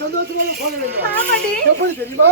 சந்தோஷமாக போக வேண்டும். எப்படி தெரியுமா?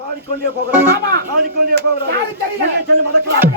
பாடிக்கொண்டே போகிறார். பாடிக்கொண்டே போகிறார். மடக்கலாம்.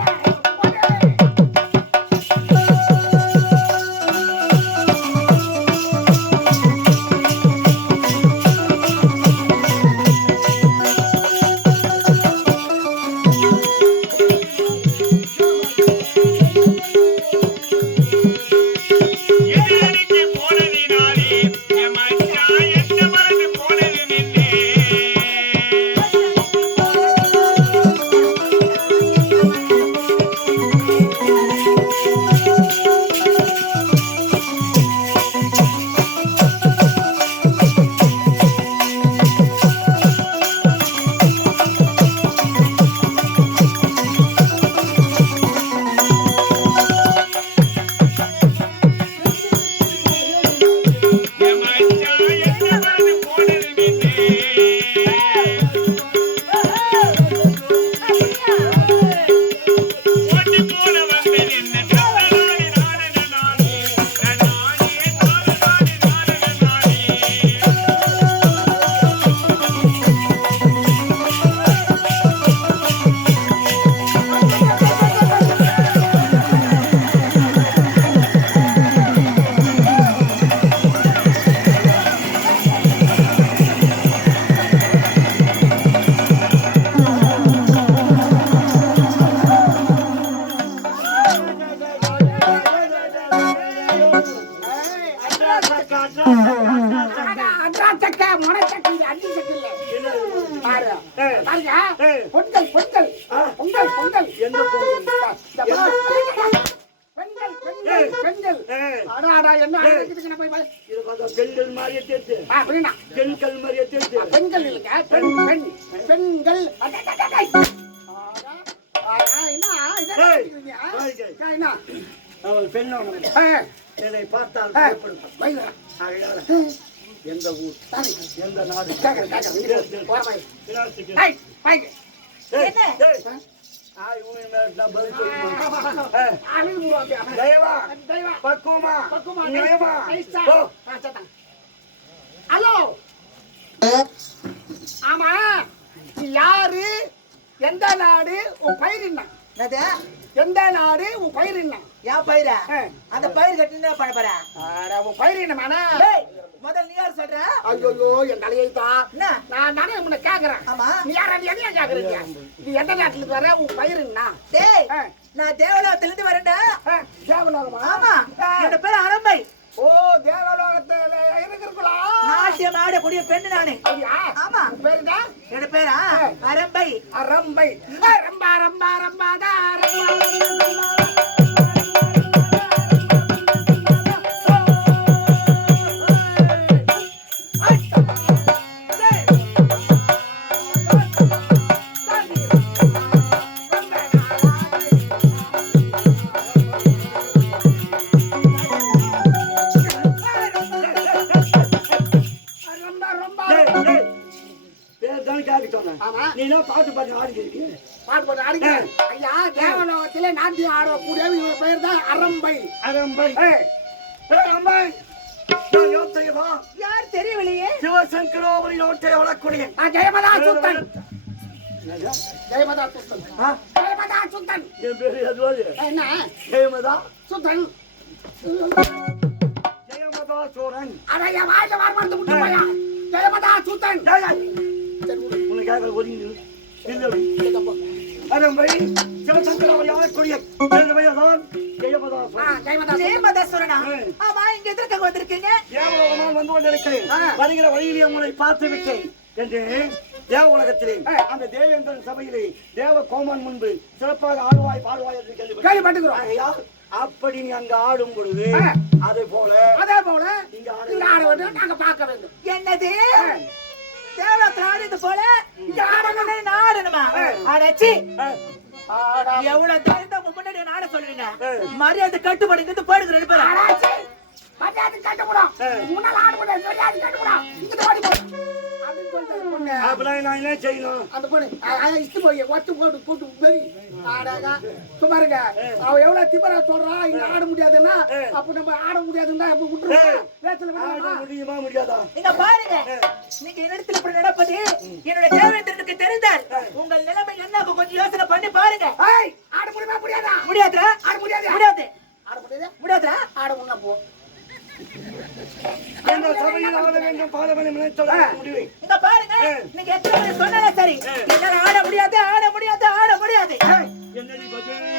எந்த ஊர் எந்த நாடு ஹலோ, ஆமா யாரு எந்த நாடு உன் பயிர் என்ன? என்னது? எந்த நாடு உன் பயிர் என்ன? என் பயிரா? அந்த பயிர் கட்டி என்ன பண்ண போற? உன் பயிர் என்ன மானா? முதல்ல நீ யார் சொல்ற? ஐயோ என் தலையைத்தா என்ன? நான் நானே உன்னை கேக்குறேன். ஆமா, நீ யாரா? நீ என்ன கேக்குறீங்க? நீ எந்த நாட்டுல இருந்து வர? உன் பயிர் என்ன? டேய் நான் தேவலோகத்துல இருந்து வரேன்டா. தேவலோகமா? ஆமா, என்னோட பேர் அரம்பை. ஓ, தேவலோகத்துல இருக்கிறீங்களா? நாட்டியம் ஆடக்கூடிய பெண்ணு நானு. அப்படியா? ஆமா. பேருடா? என்னோட பேரா அரம்பை. அரம்பை. ரம்பா ரம்பா ரம்பாதா ரம்பா. நீ என்ன பாட்டு பாட்டு ஆடிக்கிறீங்க? பாட்டு பாட்டு ஆடிக்கிறேன். ஐயா, தேவலோகத்திலே நாட்டியம் ஆடக்கூடிய இவங்க பெயர் தான் அரம்பை. அரம்பை. அரம்பை. யோசையவா? யார் தெரியவில்லையே. சிவசங்கரோவரி யோட்டை வளக்கூடிய ஜெயமதா சுத்தன். ஜெயமதா சுத்தன். ஜெயமதா சுத்தன். என் பேரு அதுவாது. என்ன? ஜெயமதா சுத்தன். ஜெயமதா சோரன். அடைய வாயில வார்மந்து விட்டு போயா. ஜெயமதா சுத்தன். உனக்காக ஒதுங்கி அரம்பை சிவசங்கரோவரி ஆளக்கூடிய ஜெயமதாசுரனா? ஆமா, இங்க எதற்காக வந்திருக்கீங்க? தேவலோகமாக வந்து கொண்டிருக்கிறேன். வருகிற வழியிலே உங்களை பார்த்து விட்டேன் என்று தேவ உலகத்திலே அந்த தேவேந்திரன் சபையிலே தேவ கோமான் முன்பு சிறப்பாக ஆடுவாய் பாடுவாய் என்று கேள்விப்பட்டுக்கிறோம். அப்படி நீ அங்க ஆடும் பொழுது அதே போல இங்க ஆட வேண்டும், நாங்க பார்க்க வேண்டும். என்னது? தேவலோகத்துல ஆடுறது போல இங்க ஆடணும், ஆடணுமா? ஆடாச்சி எவ்வளவு தைரியம் முன்னாடி ஆட சொல்றீங்க? மரியாதை கட்டுப்படுங்கிறது போடுங்க ரெண்டு பேரும். மரியாதை கட்டுப்படும். முன்னால ஆட முடியாது, மரியாதை கட்டுப்படும். இங்க ஓடி போ. அப்படின்னு சொல்லிட்டு பொண்ணு. அப்படியே நான் என்ன செய்யணும்? அந்த பொண்ணு இஷ்டு போய் ஒத்து போட்டு கூட்டு பெரி ஆடாதா சுமாருங்க. அவ எவ்வளவு திபரா சொல்றா இங்க ஆட முடியாதுன்னா அப்ப நம்ம ஆட முடியாதுன்னா அப்ப விட்டுருவோம். ஆட முடியுமா முடியாதா? நீங்க பாருங்க, நீங்க என்னிடத்தில் இப்படி நடப்பது என்னோட தேவேந்திரனுக்கு தெரிந்தால் உங்கள் நிலைமை என்ன கொஞ்சம் யோசனை பண்ணி பாருங்க. ஆட முடியுமா முடியாதா? முடியாதா? ஆட முடியாது. முடியாது. ஆட முடியாது. முடியாதா? ஆட முன்னா போ. இந்த சபையில் ஆட வேண்டும் பாட வேண்டும் நினைத்தோட முடிவு. இங்க பாருங்க, நீங்க எத்தனை முறை சொன்னாலும் சரி என்னால ஆட முடியாது, ஆட முடியாது, ஆட முடியாது. என்னடி பதில்?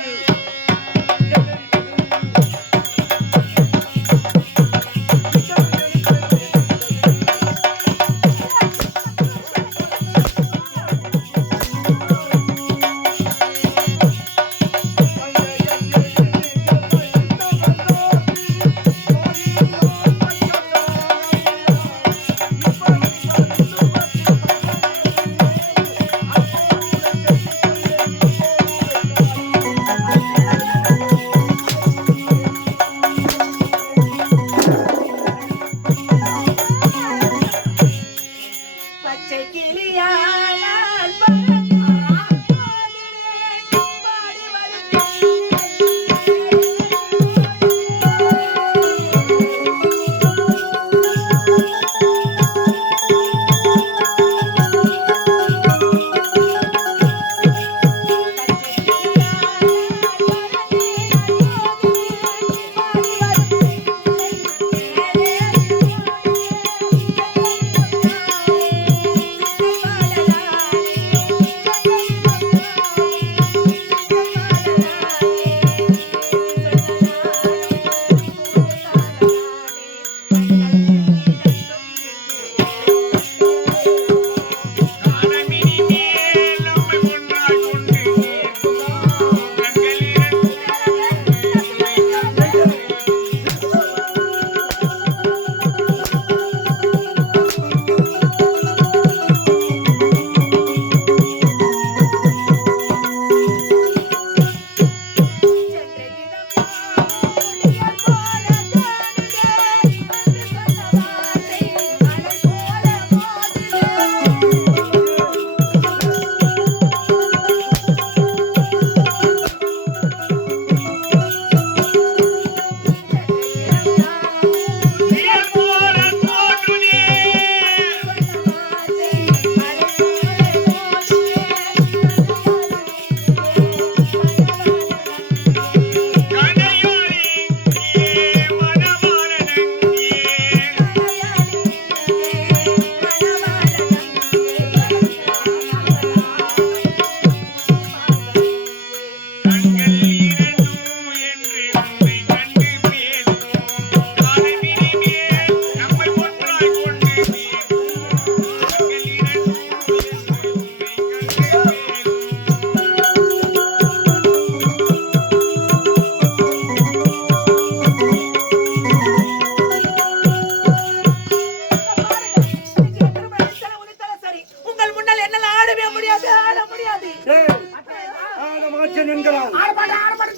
மாற்றேன் என்கிறான். ஆட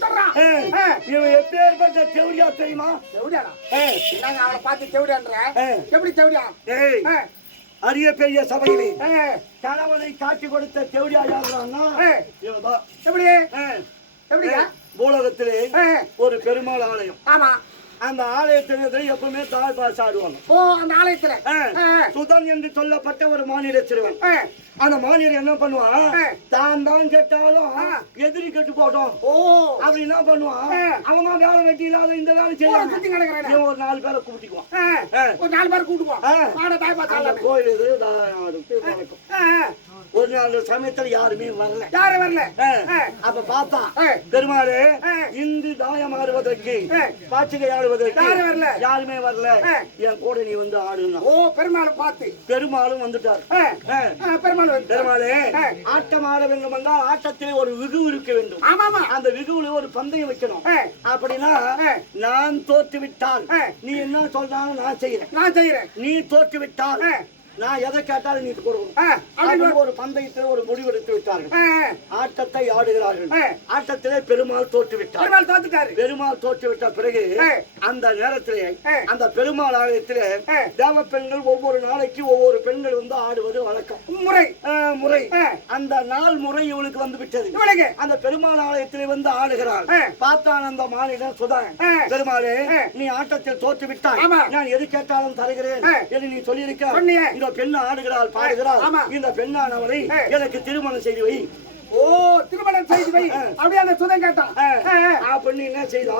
சொல்றான். இவன் எப்பேற்பட்ட தேவடியா தெரியுமா? தேவடியாடா? நாங்க அவனை பார்த்து தேவடியான்ற. எப்படி தேவடியா? அரிய பெரிய சபையிலே கணவனை காட்சி கொடுத்த தேவடியா யாருன்னா இவன்தான். எப்படி எப்படியா? பூலகத்திலே ஒரு பெருமாள் ஆலயம். ஆமா. அந்த ஆலயத்தில் எப்பவுமே தாய் பாஸ் ஆடுவாங்க. ஓ, அந்த ஆலயத்துல சுதன் என்று சொல்லப்பட்ட ஒரு மாநில சிறுவன். அந்த மாநிலம் என்ன பண்ணுவான்? தான் கேட்டாலும் எதிரி கெட்டு போட்டோம். ஓ, அப்படி என்ன பண்ணுவான்? அவன் தான் வேலை வெட்டி இல்லாத இந்த வேலை செய்ய ஒரு 4 பேரை கூப்பிட்டுக்குவான். ஒரு 4 பேரை கூப்பிட்டுக்குவான். கோயில் இது ஒரு நாள் சமயத்துல யாருமே வரல. அப்ப பார்த்தா பெருமாளே இந்து தாயம் ஆடுவதற்கு பாச்சிகை ஆடுவதற்கு யாருமே வரல, என் கூட நீ வந்து ஆடுனா. ஓ, பெருமாளும் பார்த்து பெருமாளும் வந்துட்டார். பெருமாளே ஆட்டம் ஆட வேண்டும் என்றால் ஆட்டத்திலே ஒரு விகு இருக்க வேண்டும். அந்த விகுல ஒரு பந்தயம் வைக்கணும். அப்படின்னா நான் தோற்று விட்டால் நீ என்ன சொல்றாலும் நான் செய்யறேன். நீ தோற்று விட்டால் நான் எதை கேட்டாலும் நீ கொடுக்கணும். ஒரு பந்தயத்தில் ஒரு முடிவெடுத்து விட்டார்கள். ஆட்டத்தை ஆடுகிறார்கள். ஆட்டத்திலே பெருமாள் தோற்று விட்டார். பெருமாள் தோற்று விட்ட பிறகு அந்த நேரத்திலே அந்த பெருமாள் ஆலயத்திலே தேவ பெண்கள் ஒவ்வொரு நாளைக்கு ஒவ்வொரு பெண்கள் வந்து ஆடுவது வழக்கம், முறை. அந்த நாள் முறை இவளுக்கு வந்து விட்டது. அந்த பெருமாள் ஆலயத்திலே வந்து ஆடுகிறாள். பார்த்தான் அந்த மாநிலம் சுதான். பெருமாளே நீ ஆட்டத்தில் தோற்று விட்டாய், நான் எது கேட்டாலும் தருகிறேன் என்று நீ சொல்லியிருக்க. இந்த பெண் ஆடுகிறாள், பாடுகிறாள். இந்த பெண்ணானவரை எனக்கு திருமணம் செய்து வை. ஓ, திருமணம் செய்து வை அப்படியே அந்த சுதன் கேட்டான். பெண்ணு என்ன செய்தா?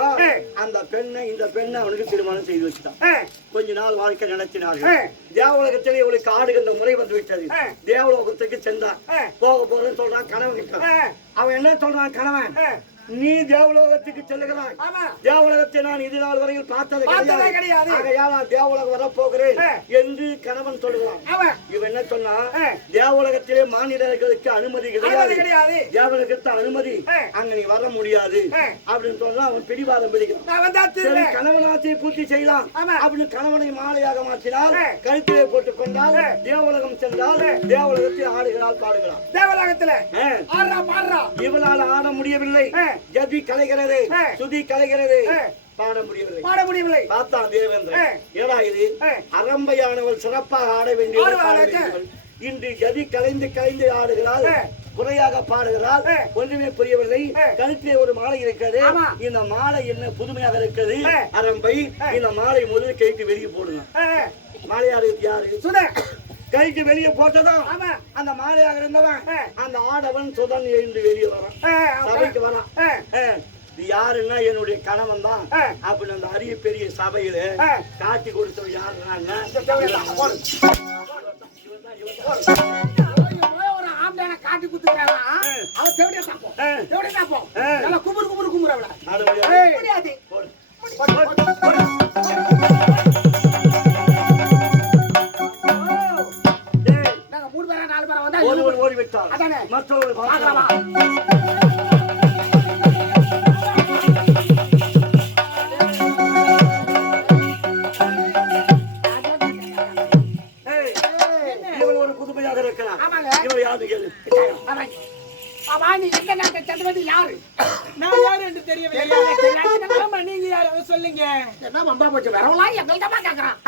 அந்த பெண்ணை இந்த பெண்ணை அவனுக்கு திருமணம் செய்து வச்சுட்டான். கொஞ்ச நாள் வாழ்க்கை நடத்தினார்கள். தேவலோகத்திலே இவளுக்கு ஆடுகின்ற முறை வந்து விட்டது. தேவலோகத்துக்கு சென்றான். போக போறேன்னு சொல்றான் கணவன் கிட்ட. அவன் என்ன சொல்றான்? கணவன், நீ தேவலோகத்துக்கு செல்லுகிறாய். தேவலோகத்தை நான் இது நாள் வரையில் பார்த்தது கிடையாது. ஆகையால் தேவலோகம் வரப்போகிறேன் என்று கணவன் சொல்லுகிறான். இவன் என்ன சொன்னா? தேவலோகத்திலே மாநிலங்களுக்கு அனுமதி கிடையாது. தேவலோகத்து அனுமதி அங்க நீ வர முடியாது அப்படின்னு சொன்னா அவன் பிடிவாதம் பிடிக்கிறான். கணவன் ஆசையை பூர்த்தி செய்யலாம் அப்படின்னு கணவனை மாலையாக மாற்றினால், கழுத்திலே போட்டுக் கொண்டால் தேவலோகம் சென்றால் தேவலோகத்தில் ஆடுகிறாள், பாடுகிறாள். தேவலோகத்துல இவளால் ஆட முடியவில்லை. ஜதி கலைகிறது, சுதி கலைகிறது, பாட முடியவில்லை. பார்த்தான் தேவேந்திரன், ஏடா இது அரம்பையானவள் சிறப்பாக ஆட வேண்டிய இன்று ஜதி கலைந்து ஆடுகிறாள், குறையாக பாடுகிறாள், ஒன்றுமே புரியவில்லை. கழுத்திலே ஒரு மாலை இருக்கிறது. இந்த மாலை என்ன புதுமையாக இருக்கிறது? அரம்பை, இந்த மாலை முதல் கைக்கு வெளியே போடுங்க. மாலையாரு யாரு? சுதன். கைக்கு வெளியே போட்டதும் அந்த மாலையாக இருந்தவன் அந்த ஆடவன் சுதன் எழுந்து வெளியே வரான், சபைக்கு வரான். இது யாருன்னா என்னுடைய கணவன் தான் அப்படின்னு அந்த அரிய பெரிய சபையில காட்டி கொடுத்தவன் யாருன்னா காட்டி குத்துறாங்க. அவன் தேவடியா சாப்போம் குமுறு ஓடிவிட்டார். மற்றவர்கள் ஒரு புதுமையாக இருக்கிறார். இவர் யாரு கேளு? யாரு? நான் யாரு என்று தெரியவில்லை. நீங்க யாரு சொல்லுங்க. என்ன வம்பா போச்சு? வரவலாம் எங்கள்கிட்ட கேக்குறான்.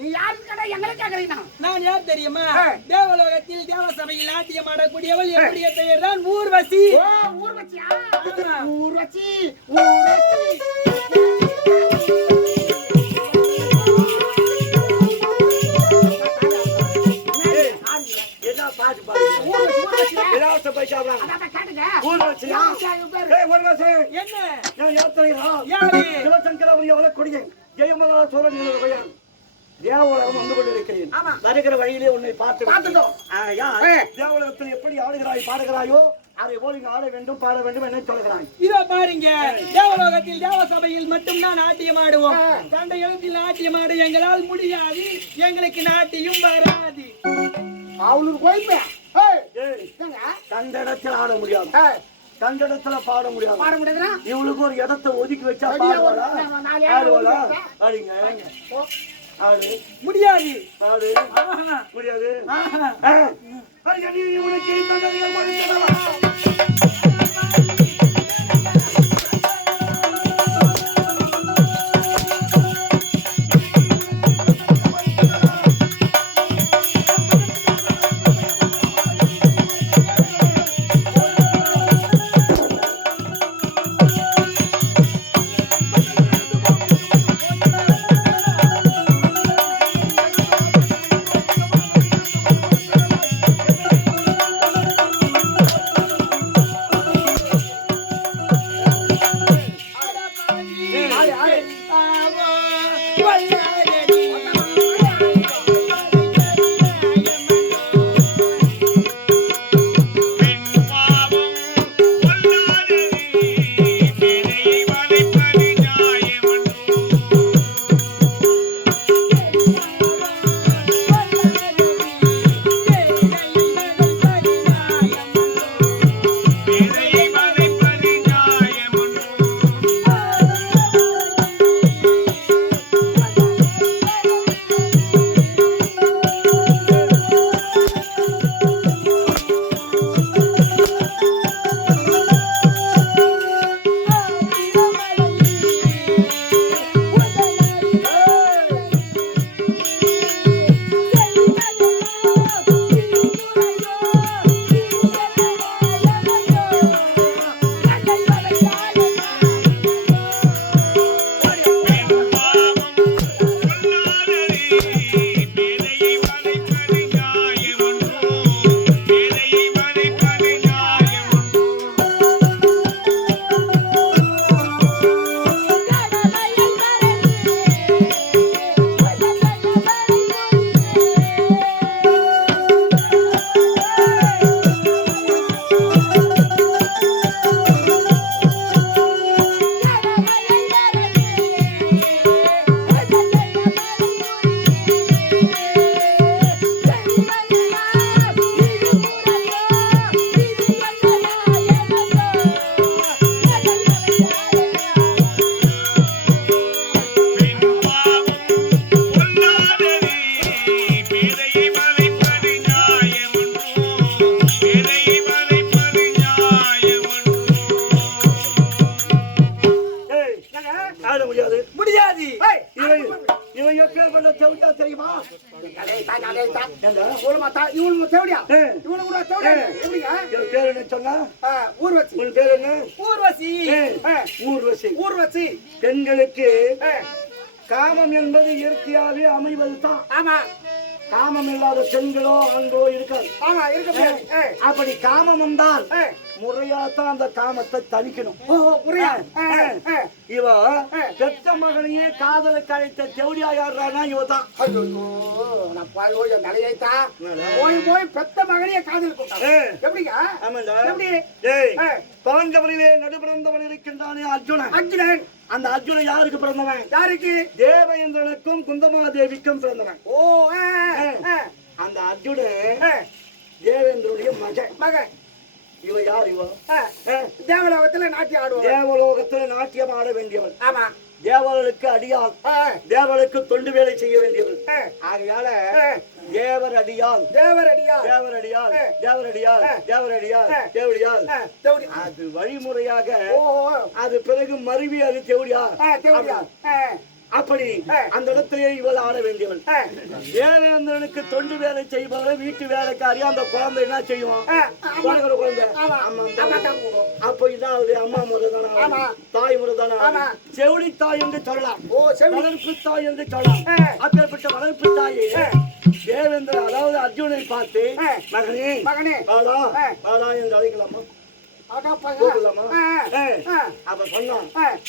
நீ யாரு கடை எங்களை கேக்குறீங்க? நான் யார் தெரியுமா? தேவலோகத்தில் தேவ சபையில் நாட்டியம் ஆடக்கூடியவள். என்னுடைய பெயர் தான் ஊர்வசி. ஊர்வசியா? ஊர்வசி. தேவலோகம் வந்து கொண்டிருக்கிறேன். வருகிற வழியிலே உன்னை பார்த்துட்டோம். தேவலோகத்தில் எப்படி ஆடுகிறாய் பாடுகிறாயோ அதை போல் இங்க ஆட வேண்டும் பாட வேண்டும் என்ன சொல்கிறாய்? இதோ பாருங்க, தேவலோகத்தில் தேவ சபையில் மட்டும் தான் நாட்டியம் ஆடுவோம். கண்ட இடத்தில் நாட்டியம் ஆட எங்களால் முடியாது. எங்களுக்கு நாட்டியம் வராது. அவளுக்கு போய்ப்பேன். கண்ட இடத்தில் ஆட முடியாது, கண்ட இடத்துல பாட முடியாது. இவளுக்கு ஒரு இடத்தை ஒதுக்கி வச்சா முடியாது. முடியாது. மாத்தா இவனுக்கு தேவடியா இவனு கூட தேவடியா எப்படிங்க என் பேர் என்ன சொன்னா ஊர்வசி உன் பேர் என்ன ஊர்வசி ஊர்வசி ஊர்வசி பெண்களுக்கு காமம் என்பது இயற்கையாவே அமைவது தான் ஆமா காமம் இல்லாத பெண்களோ ஆண்களோ இருக்காது ஆமா இருக்க அப்படி காமம் வந்தால் முறையாத்தான் அந்த காமத்தை தணிக்கணும் முறையா இவ பெற்ற மகனையே காதலுக்கு அழைத்த தேவடியா யாருன்னா இவதான் தலையைத்தா போய் பெத்த மகனையே காதல் எப்படிங்க எப்படி பாண்டவரிலே நடுபிறந்தவன் இருக்கின்றானே அர்ஜுனன் அர்ஜுனன் அந்த அர்ஜுனன் யாருக்கு பிறந்தவன் யாருக்கு தேவேந்திரனுக்கும் குந்தமாதேவிக்கும் பிறந்தவன் அந்த அர்ஜுனன் தேவேந்திரனுடைய மகன் இவ யார் இவ தேவலோகத்துல நாட்டியம் ஆடுவான் தேவலோகத்துல நாட்டியம் ஆட வேண்டியவன் ஆமா தேவர்களுக்கு அடியால் தேவர்களுக்கு தொண்டு வேலை செய்ய வேண்டியவன் ஆகையால தேவர் அடியால் அது வழிமுறையாக அது பிறகு மருவி அது தேவடியா அப்படி அந்த இடத்திலே இவள் ஆட வேண்டியவள் தேவேந்திரனுக்கு தொண்டு வேலை செய்பவள் வீட்டு வேலைக்காரி அந்த குழந்தை என்ன செய்யும் குழந்தை அப்ப இதாவது அம்மா முறை தானே தாய் முறை தானே செவிலி தாய் என்று சொல்லலாம் வளர்ப்பு தாய் என்று சொல்லலாம் அப்பேற்பட்ட வளர்ப்பு தாயை தேவேந்திரன் அதாவது அர்ஜுனை பார்த்து மகனே பாடா என்று அழைக்கலாமா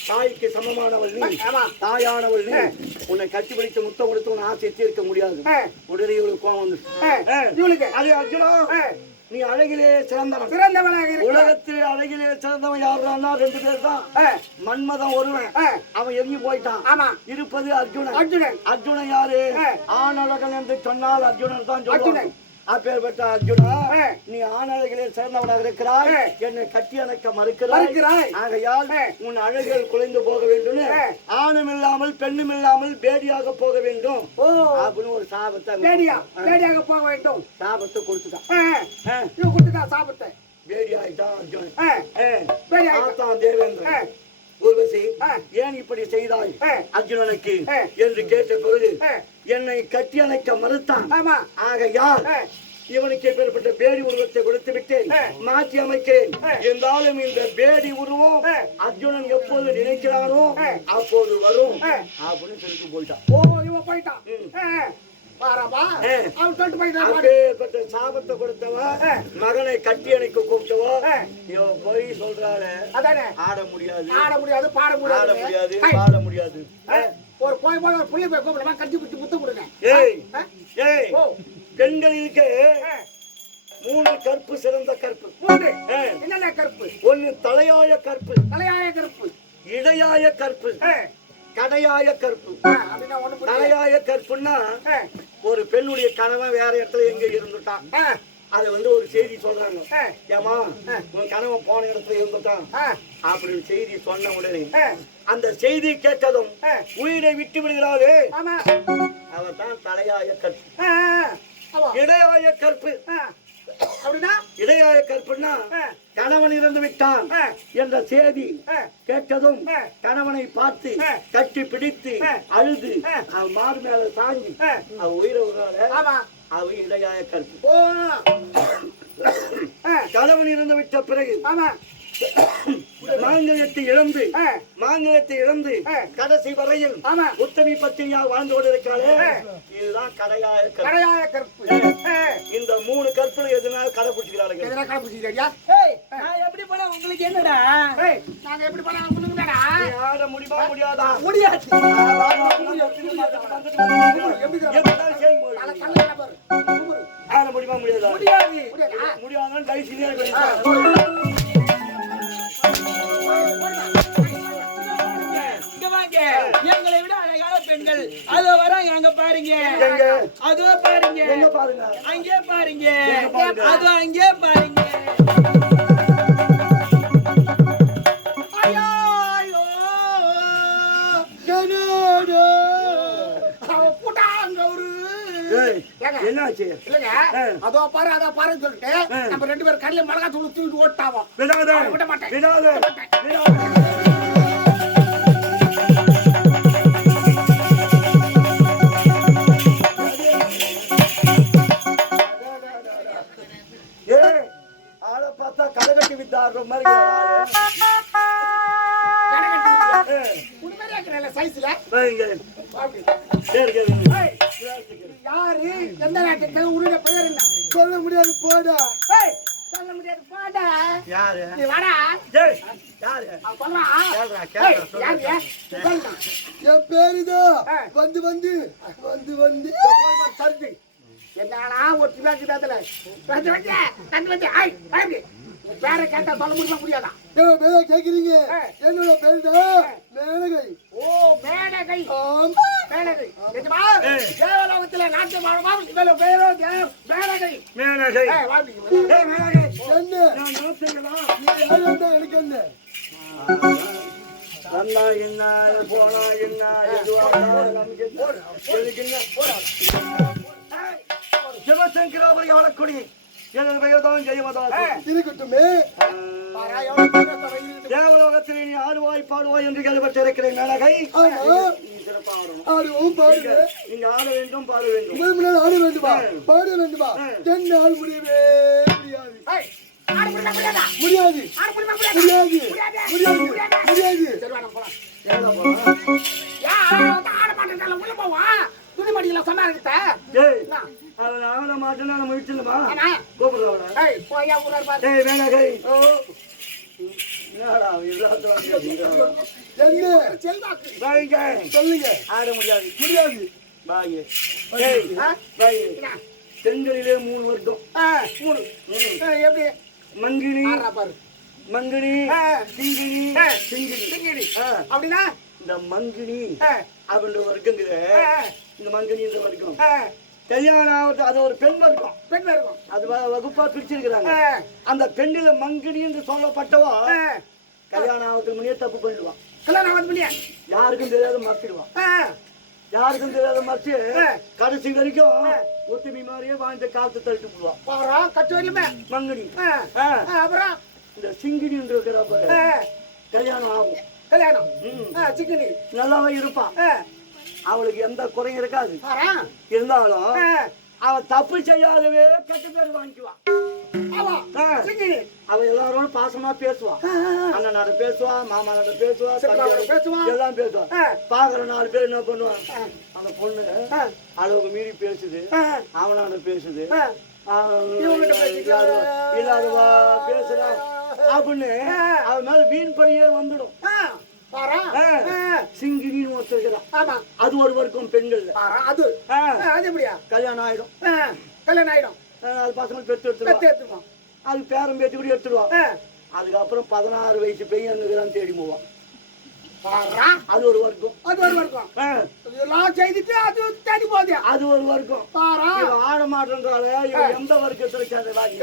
தாய்க்கு சமமானவள் நீ தாயானவள் நீ உன்னை கட்டி பிடித்து முத்தம் கொடுத்து உன் ஆசையை தீர்க்க முடியாது உடனே இவளுக்கு கோவம் வந்து அது அர்ஜுனா நீ அழகிலே சிறந்தவனாக உலகத்தில் அழகிலே சிறந்தவன் யாருன்னா 2 பேர் தான் மன்மதன் ஒருவன் அவன் எங்கி போயிட்டான் இருப்பது அர்ஜுனன் யாரு ஆணழகன் என்று சொன்னால் அர்ஜுனன் தான் சொல்லுவான் அப்பேற்பட்ட அர்ஜுனா நீ ஆணழகிலே சிறந்தவனாக இருக்கிறாய் என்னை கட்டி அணைக்க மறுக்கிறாய் ஆகையால் உன் அழகுகள் குறைந்து போக வேண்டும் ஆணும் இல்லாமல் பெண்ணும் இல்லாமல் பேடியாக போக வேண்டும் அப்படின்னு ஒரு சாபத்தை பேடியாக போக வேண்டும் சாபத்தை கொடுத்துட்டான் சாபத்தை பேடி ஆயிட்டான் அர்ஜுனன் தேவேந்திரன் ஊர்வசி ஏன் இப்படி செய்தாய் அர்ஜுனனுக்கு என்று கேட்ட பொழுது என்னை கட்டி அணைக்க மறுத்தான் ஆகையால் இவனுக்கு பெறப்பட்ட பேடி உருவத்தை கொடுத்து விட்டேன் மாற்றி அமைக்கிறேன் இருந்தாலும் இந்த பேடி உருவம் அர்ஜுனன் எப்போது நினைக்கிறானோ அப்போது வரும் அப்படின்னு சொல்லி போயிட்டான் சாபத்தை கொடுத்தவ மகனை கட்டி அணைக்க கூப்பிட்டவோ இவன் போய் சொல்றாரு ஆட முடியாது பாட முடியாது ஒரு போய் ஒரு புள்ளி போய் கூப்பிடுமா கட்டி பிடிச்சி முத்தம் கொடுங்க பெண்களுக்கு 3 கற்பு சிறந்த கற்பு என்னென்ன கற்பு ஒன்னு தலையாய கற்பு இடையாய கற்பு கடையாய கற்பு தலையாய கற்புன்னா ஒரு பெண்ணுடைய கணவன் வேற இடத்துல எங்க இருந்துட்டான் அதை வந்து ஒரு செய்தி சொல்றாங்க ஏமா உன் கணவன் போன இடத்துல இருந்துட்டான் அப்படின்னு செய்தி சொன்ன உடனே அந்த செய்தி கேட்டதும் உயிரை விட்டு விடுகிறாளே அவ தான் தலையாய கற்பு இடையாய கற்பு இடையாய கற்புன்னா கணவன் இறந்து விட்டான் என்ற செய்தி கேட்டதும் கணவனை பார்த்து கட்டி பிடித்து அழுது அவ மாறு மேல சாங்கி அவ உயிரை அவ இடையாய கற்பு கணவன் இறந்து விட்ட பிறகு மாங்கல்யத்தை இழந்து கடைசி வரையில் உத்தமி பத்தினியாக வாழ்ந்து கொண்டிருக்காளே இதுதான் கடையாய கற்பு இந்த 3 கற்பு எதுனால கடைபிடிக்கிறாங்க எப்படி போனா உங்களுக்கு என்னடா நாங்க எப்படி போனா முன்னுங்கடா ஆட முடியுமா முடியாதா முடியாது ஆட முடியுமா முடியாதா முடியாதுன்னு டைசிலே எங்களை விட அழகான பெண்கள் அதோ வராங்க அங்க பாருங்க அதோ பாருங்க அங்கே பாருங்க அதோ அங்கே பாருங்க என்னாச்சு இல்லங்க அதோ பாரு சொல்லிட்டு நம்ம 2 பேரும் கல்ல மிளகா தூள் தூக்கிட்டு ஓட்டாவோம் விட மாட்டேன் உண்மையா இருக்கிற சைஸ்ல வைங்க. அப்படி சரி சரி. ஏய், யாரு எந்த நாட்டுக்கு உன்னுடைய பெயர் என்ன சொல்ல முடியாது போடா ஏய் சொல்ல முடியாது போடா யாரு? நீ வாடா டேய், யாரு? அவன் சொல்றான் கேளுடா, கேளுடா, சொல்லு. என் பேருதான் வந்து வந்து வந்து வந்து சர்ஜி என்னடா ஒட்டி வாக்குதாதுல வந்து வந்து வந்து வந்து ஐய் ஐய் பேரை கேட்டா சொல்ல முடியாதா பேரை கேக்குறீங்க என்னோட பேருதான் மேனகை ஓ மேனகை ஆமா மேனகை எஜமா தேவலோகத்துல நாட்டிய மாமா இவளோ பேரோ மேனகை மேனகை. ஏய் வாடி டேய், மேனகை. என்ன நான் நோக்குங்களா? எனக்கு என்ன வந்தா என்ன, போனா என்ன, எதுவா இருந்தாலும் நமக்கு என்ன? எனக்கு என்ன? சிவசங்கராபுரி ஆளக்குடி எனது பெயர்தான் ஜெயமதாசு. இருக்கட்டுமே தேவலோகத்தில் நீ ஆடுவாய் பாடுவாய் என்று கேள்விப்பட்டிருக்கிறேன் மேனகை. ஆமா நீ சிறப்பா ஆடணும். ஆடுவோம் பாடுவேன் நீங்க ஆட வேண்டும், பாட வேண்டும். முதல் முன்னாள் ஆட வேண்டுமா பாட வேண்டுமா என்னால் முடியவே முடியாது முடியாது முடியாது முடியாது முடியாது ஏடா போலாம்? டேய், அவன் ஆட மாட்டேன்னு நான் முயற்சிலமா கூப்பிடுறவன. டேய் மேனகை. என்னடா எல்லாத்தையும் வாங்க. சொல்லுங்க ஆட முடியாது. முடியாது பாய். டேய், பாய். பெண்களிலே 3 வர்க்கம். எப்படி மங்கினி, பாரு மங்கினி, சிங்கினி, சிங்கினி. அப்படின்னா இந்த மங்கினி அப்படின்ற வர்க்கங்குது. இந்த மங்கினின்ற வர்க்கம் கல்யாணம் ஆகுது. அது ஒரு பெண் வர்க்கம். பெண் இருக்கும் அது வகுப்பா பிரிச்சிருக்கிறாங்க. அந்த பெண்ணில மங்கினி என்று சொல்லப்பட்டவா கல்யாணம் ஆகுறதுக்கு முன்னே தப்பு பண்ணிடுவான். கல்யாணம் ஆகுது இல்லையா யாருக்கும் தெரியாத மறைச்சிடுவான். யாருக்கும் தெரியாத மறைச்சு கடைசி வரைக்கும் ஒத்துமை மாதிரியே வாழ்ந்த காலத்தை தள்ளிட்டு போடுவான். பாரா கட்டு வரலுமே மங்கினி. அப்புறம் இந்த சிங்கினி இருக்கிறப்ப கல்யாணம் ஆகும். கல்யாணம் சிக்கனி நல்லாவே இருப்பான். அவளுக்கு எந்த குறையும் இருக்காது. பாரா இருந்தாலும் அவன் தப்பு செய்யாதவே கெட்ட பேர் வாங்கிக்குவான். சிக்கனி அவன் எல்லாரோட பாசமா பேசுவான். அண்ணனோட பேசுவா, மாமாவோட பேசுவா, பேசுவா. எல்லாம் பேசுவான். பாக்குற 4 பேர் என்ன பண்ணுவான்? அந்த பொண்ணு அளவுக்கு மீறி பேசுது, அவனோட பேசுது, இல்லாதவா பேசுறா அப்படின்னு அவன் மேல வீண் பழியே வந்துடும். சிங்கினின்னு ஒருத்தருக்கிறான். அது ஒரு வர்க்கம் பெண்கள். அது எப்படியா கல்யாணம் ஆயிடும். கல்யாணம் ஆயிடும். அது பசங்க பெற்று எடுத்துருவான். அது பேரம் பேத்தி கூட எடுத்துருவான். அதுக்கப்புறம் 16 வயசு பையன் தேடி போவான். அது ஒரு வர்க்கம். அது ஒரு வர்க்கம். எல்லாம் செய்துட்டு அது தேடி போகுது. அது ஒரு வர்க்கம். ஆட மாட்டேன்றால இவன் எந்த வர்க்கத்துல சேர்ந்தவாங்க?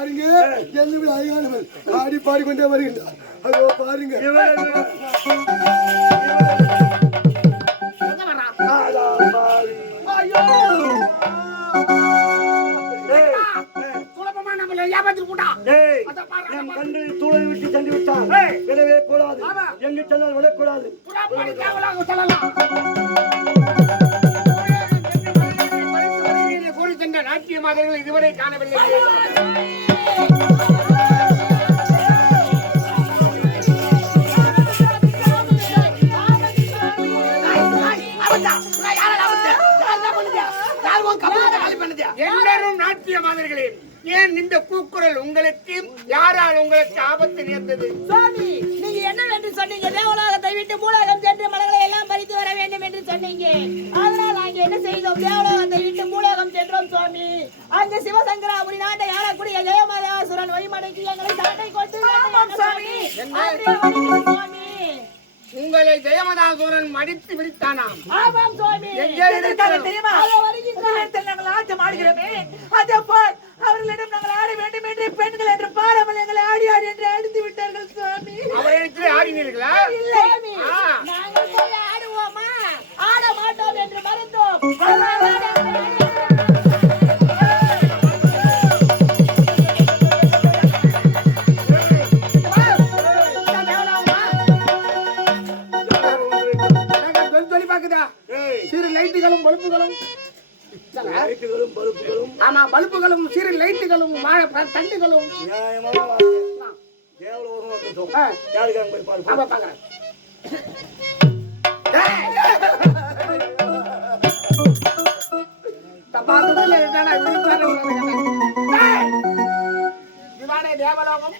பாருங்க என்னை விட அழகானவள் ஆடி பாடிக்கொண்டே வருகின்றார். அதோ பாருங்க சுலபமா நம்மள ஏமாத்தி கூட்டா கண்டு தூளை விட்டு சென்று விட்டால் விடவே கூடாது. எங்கு சென்றால் விடக்கூடாது. கூறி சென்ற நாட்டிய மாதர்கள் இதுவரை காணவில்லை. எல்லாரும் நாட்டிய மாதர்களே, ஏன் இந்த கூக்குரல் உங்களுக்கு? யாரால் உங்களுக்கு ஆபத்து நேர்ந்தது? சுவாமி, நீங்க என்ன என்று சொன்னீங்க? தேவலோகத்தை விட்டு பூலோகம் சென்று மலர்களை எல்லாம் பறித்து வர வேண்டும் என்று சொன்னீங்க. அதனால் நாங்க என்ன செய்தோம்? தேவலோகத்தை விட்டு பூலோகம் சென்றோம் சுவாமி. அங்கு சிவசங்கராபுரி நாட்டை ஆளக்கூடிய ஜெயமதாசுரன் வழிமடைக்கு எங்களை சண்டை கொண்டு சுவாமி. சுவாமி, உங்களை ஜெயமதாசுரன் மடித்து விடுத்தானாம். ஆமாம் சுவாமி. எதற்காக தெரியுமா? நாங்கள் ஆட்டம் ஆடுகிறோமே, அதே போல் அவர்களிடம் நாங்கள் ஆட வேண்டும் என்று பெண்கள் என்று பாராமல் எங்களை ஆடி ஆடி என்று அடித்து விட்டார்கள் சுவாமி. அவரிடத்தில் ஆடினீர்களா? சுவாமி, நாங்கள் போய் ஆடுவோமா? ஆட மாட்டோம் என்று மறந்தோம். சிறு லைட்டுகளும் பல்புகளும், ஆமா பல்புகளும் சிறு லைட்டுகளும் தண்டுகளும் யாருக்காக போய் பாருங்க. ஆமா பாக்குறேன். தேவலோகம்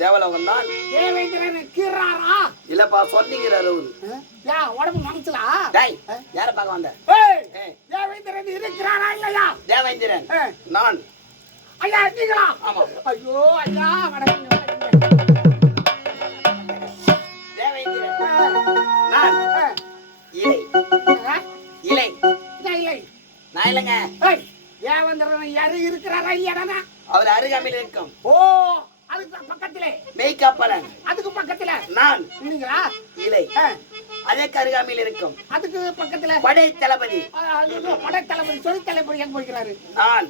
தேவலோகம் தான். தேவேந்திரன் கீறாரா? இல்லப்பா சொன்னீங்கிறாரு அவரு. உடம்பு மனசுலா? டேய், யார பார்க்க வந்த? தேவேந்திரன் இருக்கிறாரா இல்லையா? தேவேந்திரன் நான். ஐயா நீங்களா? ஆமா. ஐயோ ஐயா வணக்கம். தேவேந்திரன் நான். இலை இலை இல்லை நான் இல்லைங்க. தேவேந்திரன் யாரு இருக்கிறாரா இல்லையா? அவர் அருகாமையில் இருக்கும். ஓ, அதுக்கு பக்கத்திலே மெய்காப்பலன். அதுக்கு பக்கத்துல நான். நீங்களா? இலை அதற்கு அருகாமையில் இருக்கும். அதுக்கு பக்கத்துல படை தளபதி. படை தளபதி சொல்லி தளபதி எங்க போய்க்கிறாரு? நான்.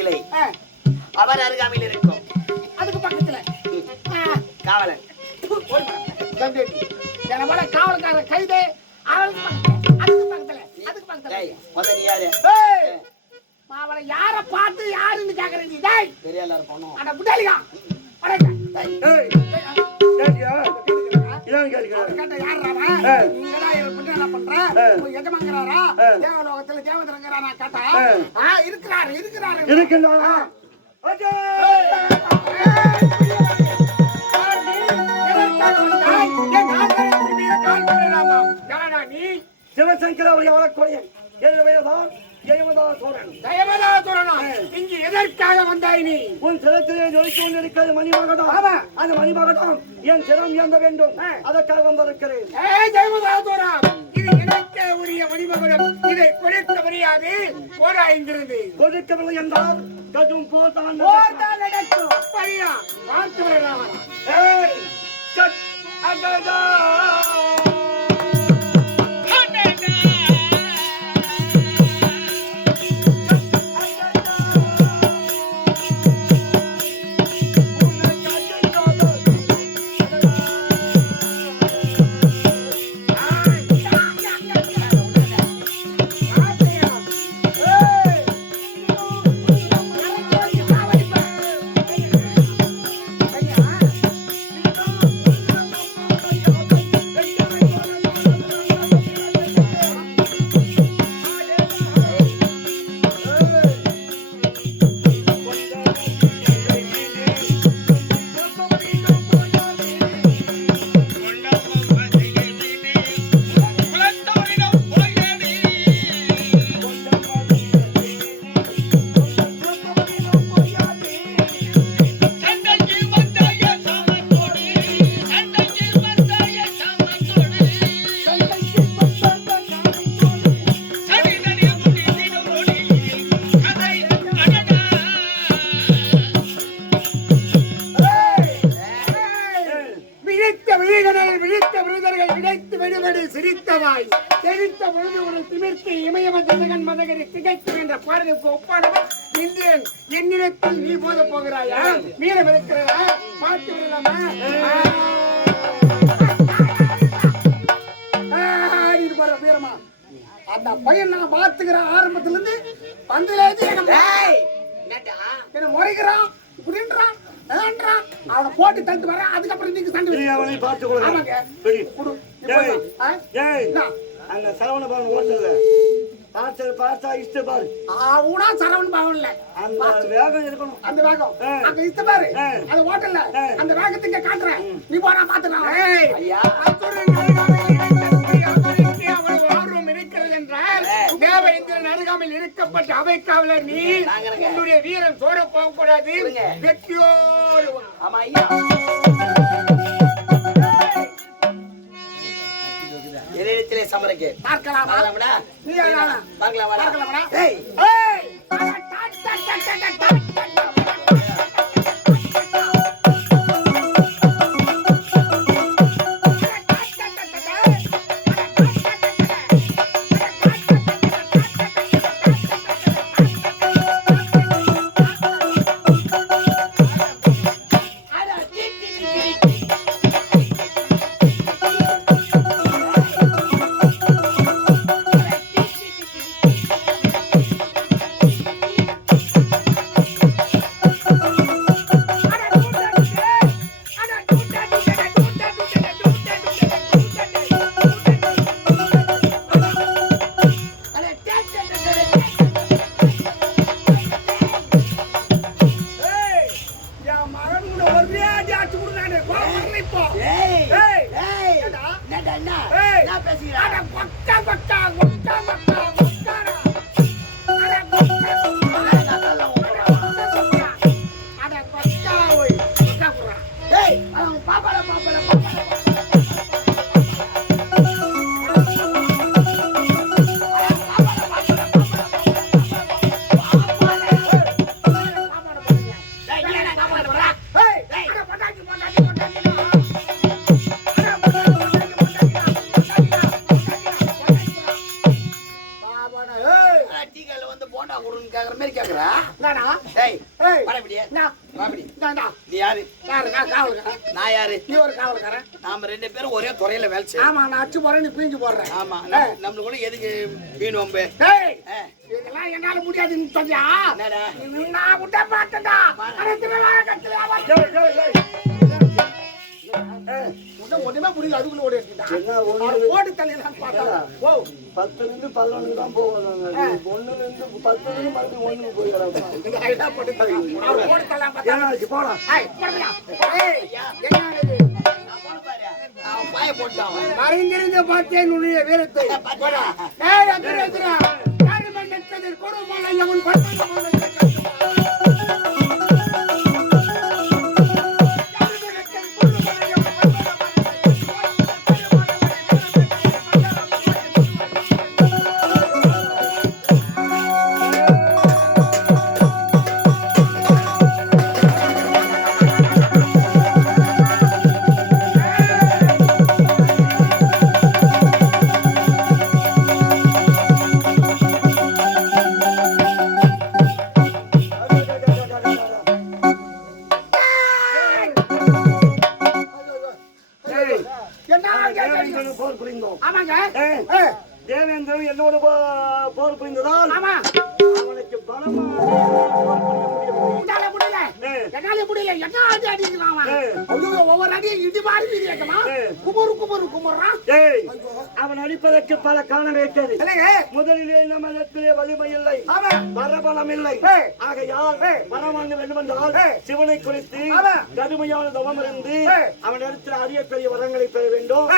இலை அவர் அருகாமையில் இருக்கும். அதுக்கு பக்கத்துல காவலன். காவல்கார கைது. அதுக்கு பக்கத்துல முதல் யாரு? அவளை யார பார்த்து யாருன்னு கேக்குறீங்க? பெரிய எல்லாரும் போனோம். அட புடலியா தேவலோகத்துல தேவதரங்கிறாரா கேட்டா இருக்கிறாரு இருக்கிறாரு. சிவசங்கர அவர்கள் வளக்கூடிய இங்கு எதற்காக வந்தாய் நீ? உன் சிரத்திலே ஜொலித்து கொண்டிருக்கிறது மணிமகடம். அந்த மணிமகடம் என் சிரம் இயந்த வேண்டும், அதற்காக வந்திருக்கிறேன். இது எனக்கே உரிய மணிமகடம். இதை கொடுக்க முடியாது. போராய்ந்திருந்து கொடுக்கவில்லை என்றால் கடும் போதான் நடக்கும். அப்படியா? பார்த்து வரலாம். கொண்டாய். தெரித்த பொழுது ஒரு திமிர்த்து இமயம ஜனகன் மதகரி திகைக்கும் என்ற பாடலுக்கு ஒப்பானவன் நின்றேன். என்னிடத்தில் நீ போத போகிறாயா? மீனம் இருக்கிறதா? பார்த்து விடலாமா? வீரமா அந்த பையன் நான் பாத்துக்கிற ஆரம்பத்துல இருந்து பந்திலேருந்து என்ன முறைக்கிறான் இப்படின்றான் அவனை போட்டு தட்டு வர அதுக்கப்புறம் நீங்க சண்டை அவனை பார்த்து ஆமாங்க அந்த சரவண பவன் ஓட்டல பார்த்தா இஷ்ட பாரு அவனா சரவண பவன் இல்ல அந்த வேகம் இருக்கணும். அந்த வேகம் அங்க இஷ்ட பாரு அந்த ஓட்டல்ல அந்த வேகத்தை இங்க காட்டுறேன். நீ போனா பாத்துக்கலாம். அருகாமையில் இருக்கப்பட்ட அவை காவலர் நீ. உன்னுடைய வீரன் சோர போக கூடாது. வெற்றியோடு என்னிடத்திலே சமரக்கு பார்க்கலாமா? நீ பார்க்கலாமா? நாம ரெண்டு பேரும் ஒரே துறையில வேலை செய்யணும். ஆமா நான் அச்சு போறேன் நீ பீஞ்சு போடுறேன். ஆமா நம்மளுக்குள்ள எதுக்கு வீண் வம்பு? இதெல்லாம் என்னால முடியாதுன்னு சொல்லியா? என்னடா நான் விட மாட்டேன்டா. ஒண்ணுமே புரியல அதுக்குள்ள ஓடி ஓடி தள்ளிடலாம் பார்த்தா 10 இருந்து 11 தான் போவாங்க. 1 இருந்து 10 இருந்து மறுபடியும் 1 போயிடலாம். போலாம் மறைந்திருந்து பார்த்தேன் உன்னுடைய வீரத்தை. தேவேந்திரன் என்னோட போர் புரிந்ததால் அவனுக்கு பலமாக ஒவ்வொரு அடியும் இடி மாறி குமரு குமரு குமர்றான். அவன் அடிப்பதற்கு பல காரணம் இருக்கிறது. முதலிலே நம்மிடத்திலே வலிமை இல்லை, வரபலம் இல்லை. ஆகையால் வரம் வாங்க வேண்டுமென்றால் சிவனை குறித்து கடுமையான தவம் இருந்து அவனிடத்தில் அரிய பெரிய வரங்களை பெற வேண்டும்.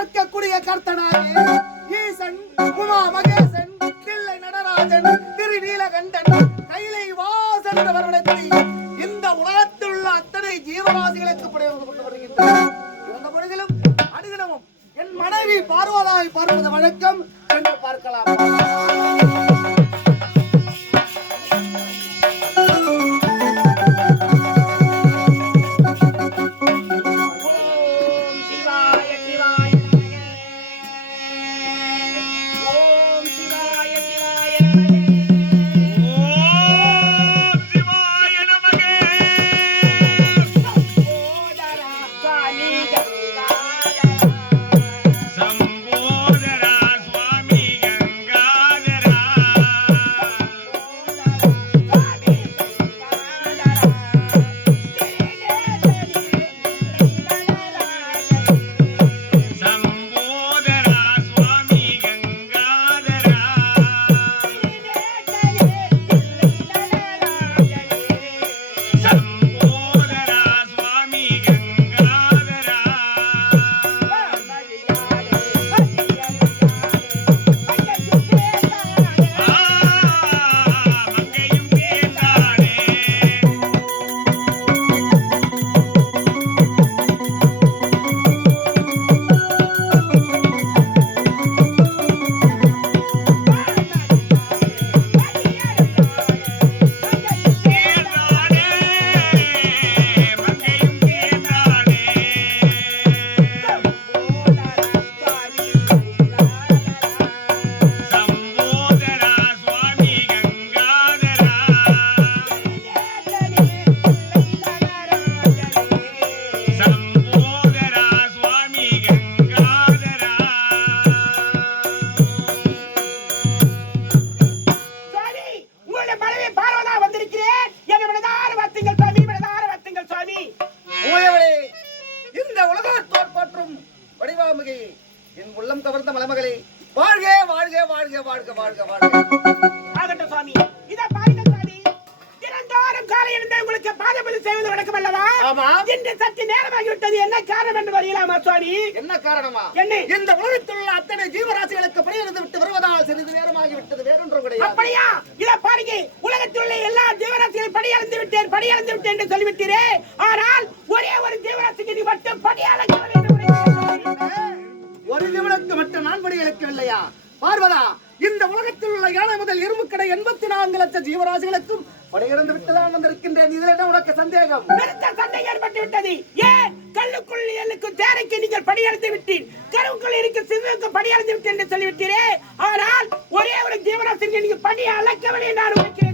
இருக்கக்கூடிய கர்த்தனாகி ஈசன் உமா மகேசன் தில்லை நடராஜன் திருநீலகண்டன் கைலை வாசன் என்ற வருடத்தில் இந்த உலகத்தில் உள்ள அத்தனை ஜீவராசிகளுக்கு படையெடுத்து வருகின்றனர். இந்த பொழுதிலும் அனுதினமும் என் மனைவி பார்வதாய் பார்ப்பது வழக்கம் என்று பார்க்கலாம். என் உள்ளம் கவர்ந்த மலமகளே வாழ்க வாழ்க வாழ்க வாழ்க வாழ்க வாழ்க. ஆகட்டும் சுவாமி. இத பாருங்க சுவாமி. தினந்தோறும் காலை எழுந்து உங்களுக்கு பாதபதி செய்வது வழக்கம் அல்லவா? ஆமா. இன்று சற்று நேரமாகி விட்டது. என்ன காரணம் என்று அறியலாமா சுவாமி? என்ன காரணமா? என்ன? இந்த உலகத்தில் உள்ள அத்தனை ஜீவராசிகளுக்கு பணியிருந்து விட்டு வருவதால் சிறிது நேரமாகி விட்டது, வேறொன்றும் கிடையாது. அப்படியா? இத பாருங்க, உலகத்தில் உள்ள எல்லா ஜீவராசிகளையும் படியளந்து விட்டேன் என்று சொல்லிவிட்டீரே. ஆனால் ஒரே ஒரு ஜீவராசிக்கு நீ மட்டும் படியளக்கவில்லை என்று ஒரு நிமிடத்துக்கு மட்டும் நான் படி இழக்கவில்லையா பார்வதா? இந்த உலகத்தில் உள்ள யானை முதல் எறும்புக்கடை 84 லட்சம் ஜீவராசிகளுக்கும் படையிறந்து விட்டுதான் வந்திருக்கின்றேன். இதுல என்ன உனக்கு சந்தேகம்? சந்தேகம் ஏற்பட்டு விட்டது. ஏன் கல்லுக்குள் எல்லுக்கு தேரைக்கு நீங்கள் படியளந்து விட்டீர், கருவுக்குள் இருக்க சிறுவுக்கு படியளந்து விட்டேன் என்று சொல்லிவிட்டீரே. ஆனால் ஒரே ஒரு ஜீவராசிக்கு நீங்க படி அளக்கவில்லை நான் உனக்கு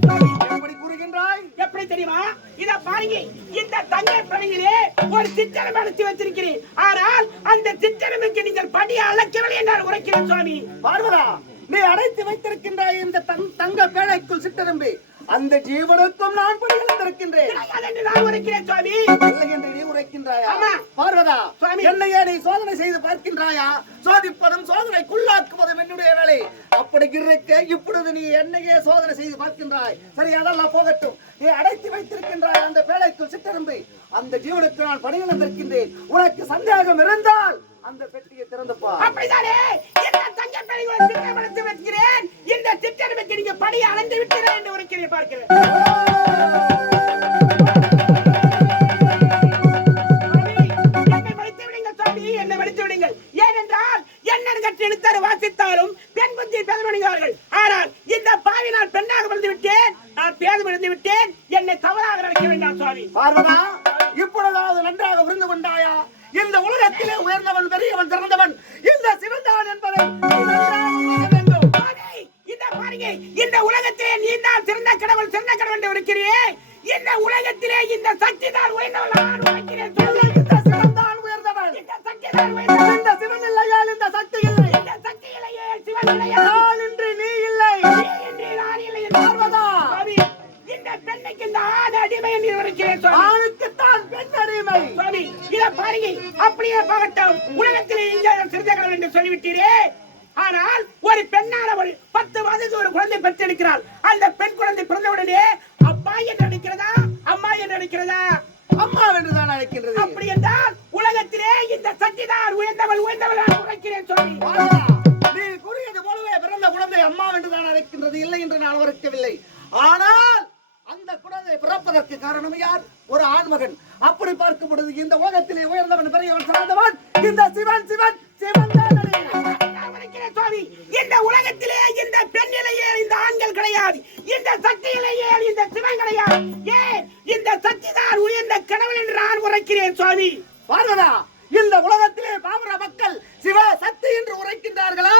எப்படி கூறுகின்றாய்? எப்படி தெரியுமா? இத பாருங்க, இந்த தங்கை பணியிலே ஒரு சித்திரம் அழைத்து வச்சிருக்கிறேன். ஆனால் அந்த சித்திரமுக்கு நீங்கள் படி அளக்கவில்லை நான் உரைக்கிறேன் சுவாமி. பார்வதா, நீ அடைத்து வைத்திருக்கின்றாய் இந்த தங்க பேழைக்குள் சிற்றெரும்பு, அந்த ஜீவனுக்கும் நான் படி இழந்திருக்கின்றேன். நான் உரைக்கிறேன் சுவாமி. இல்லை என்று நீ உரைக்கின்றாயா? பார்வதா, என்னையே நீ சோதனை செய்து பார்க்கின்றாயா? சோதிப்பதும் சோதனைக்குள்ளாக்குவதும் என்னுடைய வேலை. அப்படி இருக்க இப்பொழுது நீ என்னையே சோதனை செய்து பார்க்கின்றாய். சரி, அதெல்லாம் போகட்டும். நீ அடைத்து வைத்திருக்கின்றாய் அந்த பேழைக்குள் சிற்றெரும்பு, அந்த ஜீவனுக்கு நான் படி இழந்திருக்கின்றேன். உனக்கு சந்தேகம் இருந்தால் அந்த பெட்டியை திறந்துப்பா. அப்படிதானே? இந்த தங்க பேழைக்குள் சித்திரம் அழைத்து வைக்கிறேன். இந்த சித்திரமுக்கு நீங்க படி அளந்து விட்டீர்கள் என்று உரைக்கிறேன் பார்க்கிறேன். என்னை மன்னித்து விடுங்கள். ஏனென்றால் என்னன்னு கற்று எழுத்தாரு வாசித்தாலும் பெண் புத்தி பேதமடைகிறார்கள். ஆனால் இந்த பாவி நான் பெண்ணாக விழுந்து விட்டேன், நான் பேதம் விழுந்து விட்டேன். என்னை தவறாக நினைக்க வேண்டாம் சுவாமி. பார்வதா, இப்பொழுதாவது நன்றாக புரிந்து கொண்டாயா? இந்த உலகத்திலே உயர்ந்தவன், பெரியவன், சிறந்தவன் இந்த சிவன்தான் என்பதை வேண்டும். இந்த பாருங்க, இந்த உலகத்திலே நீ தான் சிறந்த கடவுள், சிறந்த கடவுள் என்று இருக்கிறியே. இந்த உலகத்திலே இந்த சக்தி தான் உயர்ந்தவள் நான் உரைக்கிறேன். இந்த சிவன்தான் உயர்ந்தவன், இந்த சக்தி தான் உயர்ந்தவன். இந்த சிவன் இல்லையால் இந்த சக்தி இல்லை, இந்த சக்தி இல்லையே சிவன் இல்லையால் நான் இன்றி நீ இல்லை, நீ இன்றி நான் இல்லை. பார்வதா, இந்த பெண்ணுக்கு இந்த ஆண் அடிமை என்று உரைக்கிறேன். ஆணுக்குத்தான் பெண் அடிமை. சுவாமி, இத பாருங்க, அப்படியே பார்க்கட்டும். உலகத்திலே இங்கே சிறந்த கடவுள் என்று சொல்லிவிட்டீரே. ஆனால் ஒரு பெண்ணானவள் 10 மாதத்துக்கு ஒரு குழந்தை பெற்றெடுக்கிறாள். அந்த பெண் குழந்தை பிறந்தவுடனே அப்பா என்று அழைக்கிறதா, அம்மா என்று அழைக்கிறதா? அம்மா என்றுதான் அழைக்கின்றது. அப்படி என்றால் உலகத்திலே இந்த சக்திதான் உயர்ந்தவள் நான் உரைக்கிறேன் சொல்லி. நீ கூறியது போலவே பிறந்த குழந்தை அம்மா என்று தான் அழைக்கின்றது, இல்லை என்று நான் வரவில்லை. ஆனால் அந்த குழந்தை பிறப்பதற்கு காரணம் யார்? ஒரு ஆண்மகன். அப்படி பார்க்கும் பொழுது இந்த உலகத்திலே உயர்ந்தவன் பெரியவன் சிறந்தவன் இந்த சிவன் தான். சுவாமி, இந்த உலகத்திலே இந்த பெண்ணிலேயே இந்த ஆண்கள் கிடையாது, இந்த சக்தியிலேயே இந்த சிவன் கிடையாது. ஏன் இந்த சக்தி தான் உயர்ந்த கடவுள் என்று நான் உரைக்கிறேன் சுவாமி. பார்வதா, இந்த உலகத்திலே பாமர மக்கள் சிவ சக்தி என்று உரைக்கின்றார்களா,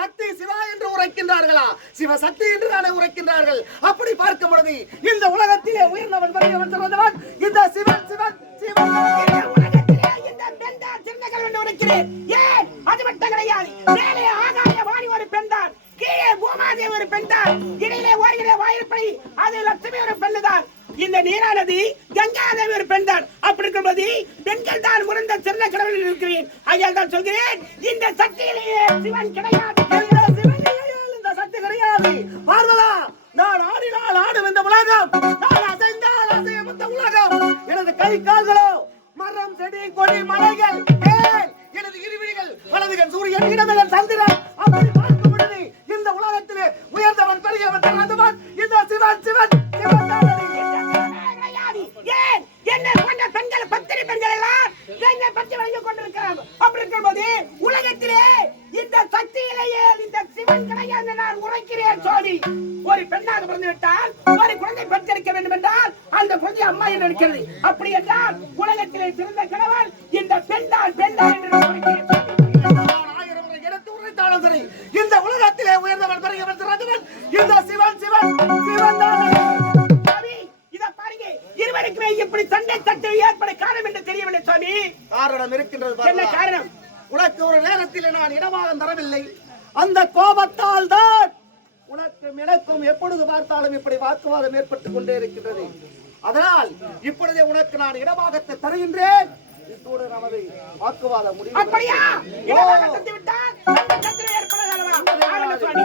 சக்தி சிவா என்று உரைக்கின்றார்களா? சிவ சக்தி என்று தானே உரைக்கின்றார்கள். அப்படி பார்க்கும் பொழுது இந்த உலகத்திலே உயர்ந்தவன் பெரியவன் சிறந்தவன் இந்த சிவன். உலகத்திலே இந்த பெண் தான் சிறந்த கடவுள் என்று உரைக்கிறேன். ஏன் அது மட்டும் கிடையாது, மேலே ஆகாய வாணி ஒரு பெண் தான், கீழே பூமாதேவி ஒரு பெண் தான், இடையிலே ஓடுகிற வாயிற்படி அது லட்சுமி ஒரு பெண் தான், இந்த நீரானது கங்காதேவி ஒரு பெண் தான். அப்படி இருக்கும்போது பெண்கள் தான் முறந்த சிறந்த கடவுள் இருக்கிறேன். ஐயால் தான் சொல்கிறேன், இந்த சக்தியிலேயே சிவன் கிடையாது, இந்த சக்தி கிடையாது. பார்வதா, நான் ஆடினால் ஆடும் இந்த உலகம், நான் அசைந்தால் அசையும் இந்த உலகம். எனது கை கால்களோ மரம் செடி கொடி மலைகள், எனது இருவிழிகள் வலதுகன் சூரியன் இடமகன் சந்திரன். அப்படி பார்க்கும் பொழுது இந்த உலகத்திலே உயர்ந்தவன் பெரியவன் சிறந்தவன் இந்த சிவன். ஏன் என்ன போன்ற பெண்கள் பத்திரி பெண்கள் எல்லாம் என்னை பற்றி வழங்கிக் கொண்டிருக்கிறார். அப்படி இருக்கும்போது உலகத்திலே இந்த சக்தியிலேயே இந்த சிவன் கிடையாது நான் உரைக்கிறேன் சுவாமி. ஒரு பெண்ணாக பிறந்து விட்டால் ஒரு குழந்தை பெற்றெடுக்க வேண்டும் என்றால் அந்த குழந்தை அம்மா என்று இருக்கிறது. அப்படி என்றால் உலகத்திலே சிறந்த கடவுள் இந்த பெண் தான் என்று உரைக்கிறேன். சரி, இந்த உலகத்திலே உயர்ந்தவன் பெரியவன் சிறந்தவன் இந்த சிவன் தான். இத பாருங்க, இருவருக்குமே இப்படி சண்டை சட்டை ஏற்பட காரணம் என்று தெரியவில்லை சுவாமி. காரணம் இருக்கின்றது. என்ன காரணம்? உனக்கு ஒரு நேரத்தில் நான் இடமாக தரவில்லை, அந்த கோபத்தால் தான் உனக்கும் எனக்கும் எப்பொழுது பார்த்தாலும் இப்படி வாக்குவாதம் ஏற்பட்டுக் கொண்டே இருக்கின்றது. அதனால் இப்பொழுதே உனக்கு நான் இடமாகத்தை தருகின்றேன். இதோடு நமது வாக்குவாதம் முடிவு. அப்படியா? இடமாக தந்து விட்டால் சண்டை சச்சரவு ஏற்படாதல்லவா? சுவாமி,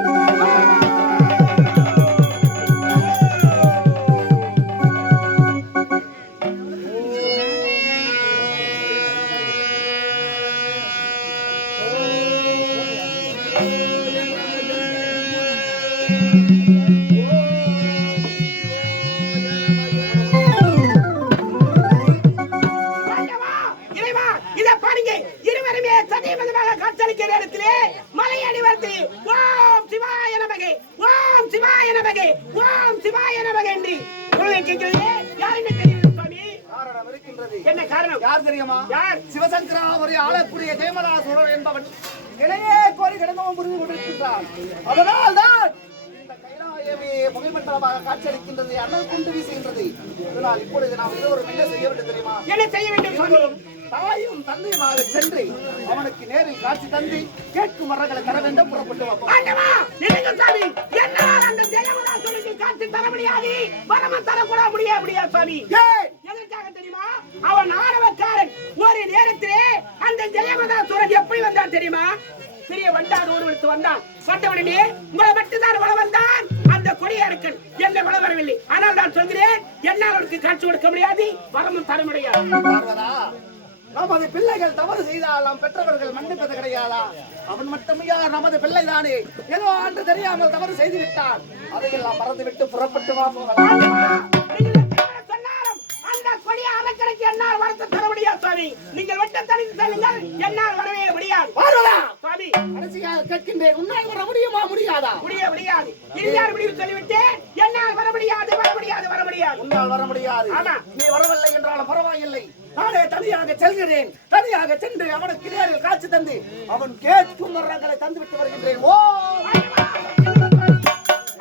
இருவருமே சதீபமாக காட்சியளிக்கிற நேரத்திலே மலையடி வருது ஓம் சிவாய நமகே, ஓம் சிவாய நமகே, ஓம் சிவாய நமகே என்று கேட்கிறது. யாருன்னு தெரியும் சுவாமி? காரணம் இருக்கின்றது. என்ன காரணம்? யார் தெரியுமா? யார்? சிவசங்கராவரை ஆளக்கூடிய ஜெயமலாசுரன் என்பவன் இளையே கோரி கிடந்தவன் புரிந்து கொண்டிருக்கின்றான். அதனால் தான் இந்த கைலாயமே புகைமண்டலமாக காட்சியளிக்கின்றது, அண்ணல் கொண்டு வீசுகின்றது. இதனால் இப்பொழுது நாம் இருவரும் என்ன செய்ய வேண்டும் தெரியுமா? என்ன செய்ய வேண்டும் சுவாமி? தாயும் தந்தையுமாக சென்று அவனுக்கு நேரில் காட்சி தந்து கேட்கும் வரங்களை தர வேண்டும். புறப்பட்டு காட்சி தர முடியாது, வரம தரக்கூட முடியாது சுவாமி. எதற்காக தெரியுமா? அவன் ஆணவக்காரன். ஒரு நேரத்திலே அந்த ஜெயமதாசுரன் எப்படி வந்தான் தெரியுமா? பெரிய வண்டான் ஒருவருக்கு வந்தான். வந்தவனே உங்களை மட்டும்தான் வள வந்தான் அந்த கொடியரக்கன், என்னை வள வரவில்லை. ஆனால் நான் சொல்கிறேன், என்னால் அவனுக்கு காட்சி கொடுக்க முடியாது, வரமும் தர முடியாது. நமது பிள்ளைகள் தவறு செய்தால் நாம் பெற்றவர்கள் மன்னிப்பது கிடையாதா? அவன் மட்டும் யார்? நமது பிள்ளை தானே. ஏதோ ஆண்டு தெரியாமல் தவறு செய்து விட்டான், அதையெல்லாம் மறந்து விட்டு புறப்பட்டு வா போகலாம். அந்த கொடிய அரக்கனுக்கு என்னால் வரத்தை தர முடியாது சுவாமி. நீங்கள் வெட்ட தனித்து செல்லுங்கள், என்னால் வரவே முடியாது சுவாமி. கடைசியாக கேட்கின்றேன், உன்னால் வர முடியுமா? முடியாதா? முடியாது. இறுதியார் முடிவு சொல்லிவிட்டேன், என்னால் வர முடியாது. உன்னால் வர முடியாது. ஆமா. நீ வரவில்லை என்றாலும் பரவாயில்லை, நானே தனியாக செல்கிறேன். தனியாக சென்று அவனுக்கு நேரில் காட்சி தந்து அவன் கேட்கும் வரங்களை தந்து விட்டு வருகின்றேன். ஓ,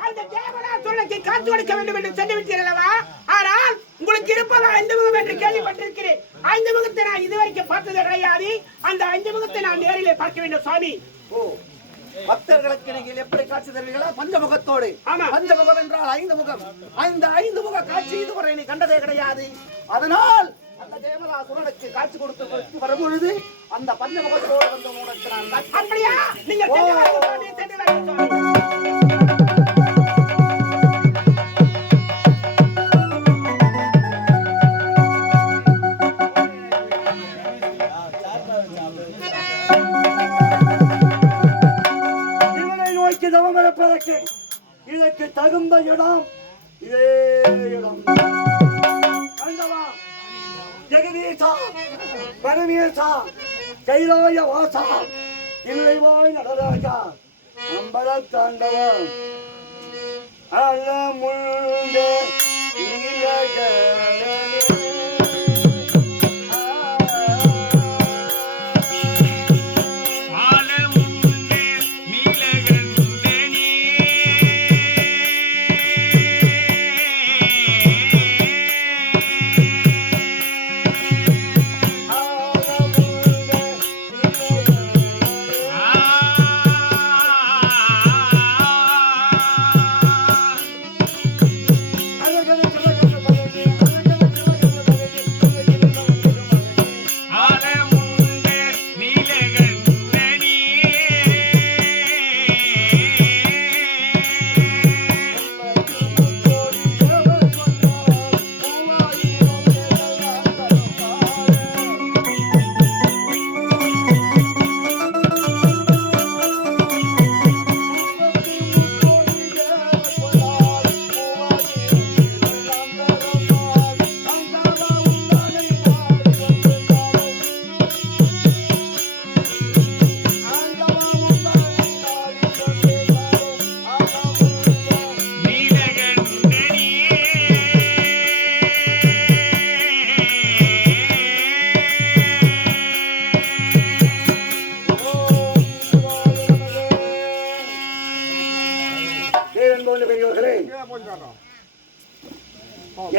அந்த தேவதாசுரனுக்கு காட்சி கொடுக்க வேண்டும் என்று சொல்லிவிட்டீர்களவா? ஆனால் உங்களுக்கு இருப்பதா 5 முகம் என்று கேள்விப்பட்டிருக்கிறேன். 5 முகத்தை நான் இதுவரைக்கும் பார்த்தது கிடையாது. அந்த 5 முகத்தை நான் நேரிலே பார்க்க வேண்டும் சுவாமி. ஓ, பக்தர்களுக்கு நீங்கள் எப்படி காட்சி தருவீர்களா? பஞ்சமுகத்தோடு. ஆமா. பஞ்சமுகம் என்றால் 5 முகம். அந்த 5 முக காட்சி இதுவரை நீ கண்டதே கிடையாது. அதனால் அந்த தேவதாசுரனுக்கு காட்சி கொடுத்து வரும்பொழுது அந்த பஞ்சமுகத்தோடு வந்து உனக்கு நான் காட்சி. அப்படியா? நீங்கள் சென்று வாருங்கள் சுவாமி. தவம் இருப்பதற்கு இதற்கு தகுந்த இடம் இதே இடம். ஆண்டவா, ஜெகதீசா, பரமேசா, கைலாய வாசா, இல்லைவாய் நடராஜா, அம்பல தாண்டவம் அலமுண்ட நீலகண்டனே.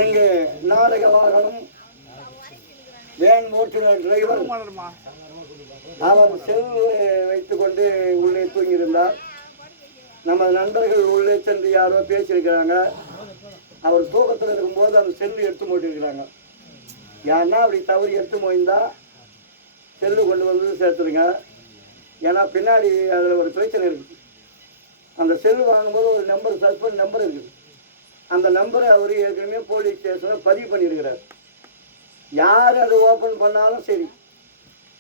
எங்க நாடக வாகனம் வேன் ஓட்டுநர் டிரைவர் அவர் செல்வு வைத்துக் கொண்டு உள்ளே தூங்கியிருந்தார். நம்ம நண்பர்கள் உள்ளே சென்று யாரோ பேசியிருக்கிறாங்க. அவர் தூக்கத்தில் இருக்கும்போது அந்த செல்லு எடுத்து போட்டிருக்கிறாங்க. ஏன்னா அப்படி தவறி எடுத்து போயிருந்தா செல்லு கொண்டு வந்து சேர்த்துருங்க. ஏன்னா பின்னாடி அதில் ஒரு பிரச்சனை இருக்குது. அந்த செல்லு வாங்கும்போது ஒரு நம்பர் சஸ்பெண்ட் நம்பர் இருக்குது. அந்த நம்பரை அவர் ஏற்கனவே போலீஸ் ஸ்டேஷனில் பதிவு பண்ணியிருக்கிறார். யார் அதை ஓப்பன் பண்ணாலும் சரி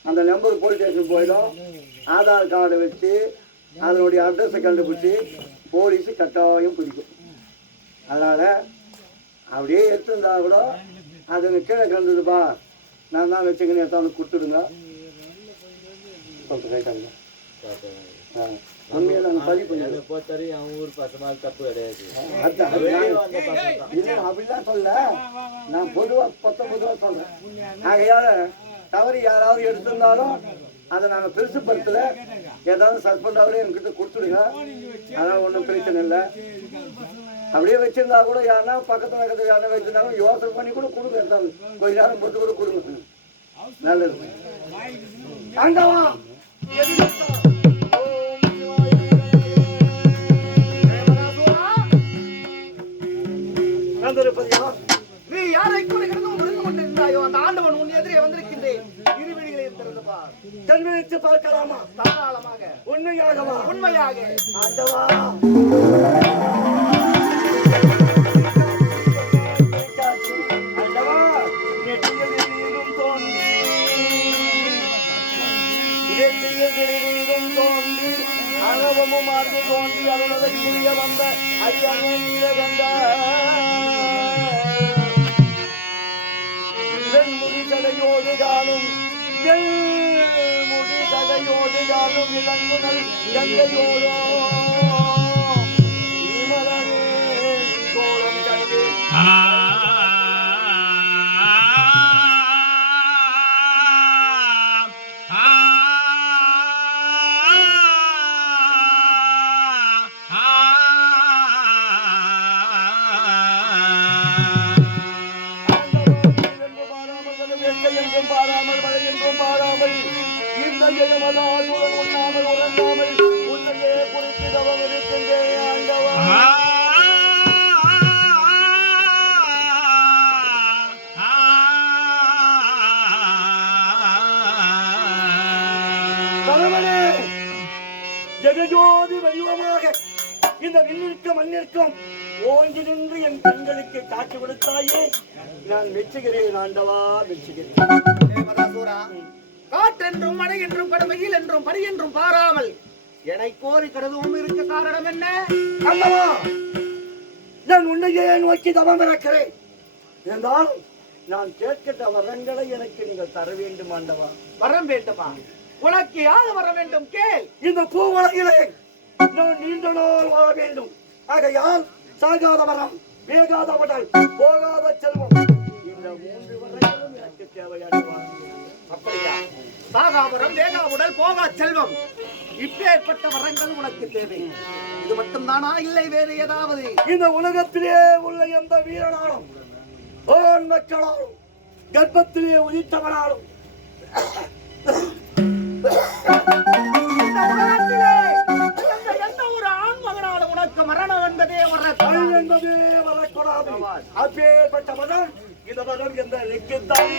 அந்த நம்பர் போலீஸ் ஸ்டேஷன் போயிடும். ஆதார் கார்டை வச்சு அதனுடைய அட்ரஸை கண்டுபிடிச்சி போலீஸு கட்டாயம் பிடிக்கும். அதனால் அப்படியே எடுத்துருந்தா கூட அது கீழே கலந்துதுப்பா நான் தான் வச்சுக்கணும் எடுத்தாந்து கொடுத்துடுங்க சொல்லிட்டு கேட்டாங்க. உண்மையை நாங்கள் பதிவு பண்ணிடுவோம். பொறுத்தவரை அவங்க ஊர் பசங்க தப்பு கிடையாது. அப்படிலாம் சொல்ல, நான் பொதுவாக சொல்றேன். ஆகையால தவறி யாராவது எடுத்திருந்தாலும் அதை நாங்கள் பெருசுப்படுத்தல. ஏதாவது சஸ்பெண்ட் ஆகல என்கிட்ட கொடுத்துடுங்க. அதனால் ஒன்றும் பிரச்சனை இல்லை. அப்படியே வச்சிருந்தா கூட யாருன்னா பக்கத்தில் யாருன்னா வச்சிருந்தாலும் யோசனை பண்ணி கூட கொடுங்க. எடுத்தாலும் கொஞ்ச நேரம் பொறுத்து கூட கொடுங்க. நல்லது. ஆண்டவா நீ யாரை கூட கிடந்து முடிந்து கொண்டிருந்தாயோ அந்த ஆண்டவன் உன் எதிரே வந்திருக்கின்றேன். இருவெளிகளை திறந்துப்பா. கண்விழித்து பார்க்கலாமா? தாராளமாக. உண்மையாகவா? உண்மையாக. ஆண்டவா ஆண்டவா நெற்றியில் தோன்றி அனவமும் அது தோன்றி அருளதை புரிய வந்த ஐயனும் கண்ட வெண்முடிசடையோடு காணும் வெண்முடிசடையோடு காணும் விலங்குனல் கங்கையோடோ விமலனே கோலம் கண்டு உண்ணாமல் உறங்காமல் உன்னையே குறித்திடவும் இருக்கின்றேன் ஆண்டவா. கணவனே, ஜெகஜோதி வடிவமாக இந்த விண்ணிற்கும் மண்ணிற்கும் ஓங்கி நின்று என் கண்களுக்கு காட்சி கொடுத்தாயே, நான் மெச்சுகிறேன் ஆண்டவா, மெச்சுகிறேன். காற்றென்றும் மழை என்றும் கடுமையில் என்றும் படி என்றும் பாராமல் என்னை கோரி கருதுவும் இருக்க காரணம் என்ன? அல்லவா நான் உன்னையே நோக்கி தவம் இருக்கிறேன். இருந்தாலும் நான் கேட்கின்ற வரங்களை எனக்கு நீங்கள் தர வேண்டும் ஆண்டவா. வரம் வேண்டுமா? உனக்கு யார் வர வேண்டும் கேள். இந்த பூவுலகிலே நான் நீண்ட நாள் வாழ வேண்டும். ஆகையால் சாகாத வரம், வேகாத உடல், போகாத செல்வம், இந்த 3 வரங்களும் எனக்கு தேவையானவா. அப்படியா? சாகாவரம், வேகா உடல், போகா செல்வம், இப்பேற்பட்ட வரங்கள் உனக்கு தேவை. இது மட்டும்தானா, இல்லை வேறு ஏதாவது? இந்த உலகத்திலே உள்ள எந்த வீரனாலும் ஆண் மக்களாலும் கர்ப்பத்திலே உதித்தவனாலும் இந்த உலகத்திலே எந்த ஒரு ஆண் மகனாலும் உனக்கு மரணம் என்பதே என்பதே வரக்கூடாது. அப்பேற்பட்ட மதம் இந்த மதம் எந்த நிற்கின்றான்.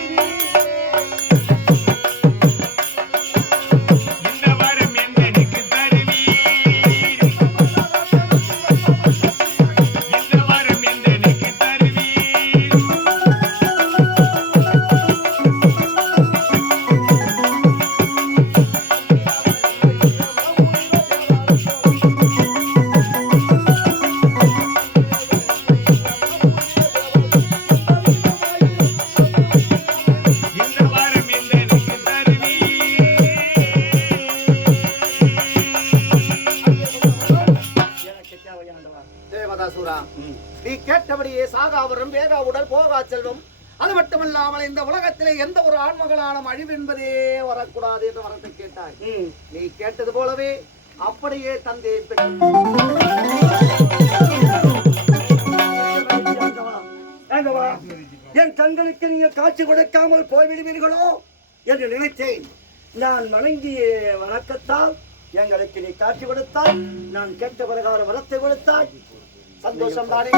தேவதாசுரா, நீ கேட்டபடியே சாகாவரம், வேகா உடல், போகா செல்வம், அது மட்டுமல்லாமல் இந்த உலகத்திலே எந்த ஒரு ஆண்மகளாலும் அழிவு என்பதே வரக்கூடாது என்ற வரத்தை கேட்டாய். நீ கேட்டது போலவே அப்படியே தந்தையை என் கண்களுக்கு நீங்க காட்சி கொடுக்காமல் போய்விடுவீர்களோ என்று நினைத்தேன். நான் வணங்கிய வணக்கத்தால் எங்களுக்கு நீ காட்சி கொடுத்தாய். நான் கேட்ட பிரகார வரத்தை கொடுத்தாய். சந்தோஷம் தானே?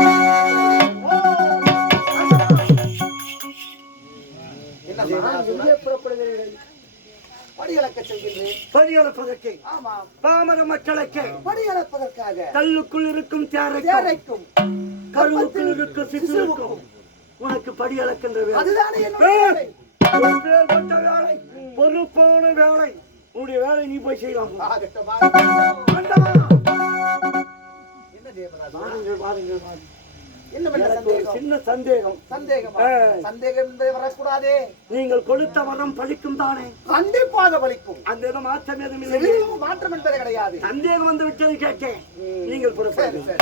புறப்படுகிறீர்கள்? படியளக்க செல்கின்றேன். படியளப்பதற்கு? ஆமா. பாமர மக்களுக்கு படியளப்பதற்காக கல்லுக்குள் இருக்கும் தேரைக்கும் கருவுக்குள் இருக்கும் சிசுவுக்கும் உனக்கு படி அளக்கின்ற வேலை. அதுதானே என்னுடைய வேலை. பேர்பட்ட வேலை, பொறுப்பான வேலை. உன்னுடைய வேலை நீ போய் செய்யலாம். என்ன தேவராஜா? வாருங்கள், வாருங்கள், வாருங்கள். என்ன எனக்கு ஒரு சின்ன சந்தேகம். சந்தேகம் என்பது வரக்கூடாதே. நீங்கள் கொடுத்த வரம் பலிக்கும் தானே? கண்டிப்பாக பலிக்கும். அந்த இடம் மாற்றம் எதுவும் இல்லை. மாற்றம் என்பது கிடையாது. சந்தேகம் வந்து விட்டது கேட்டேன். நீங்கள் புறப்படுங்கள்.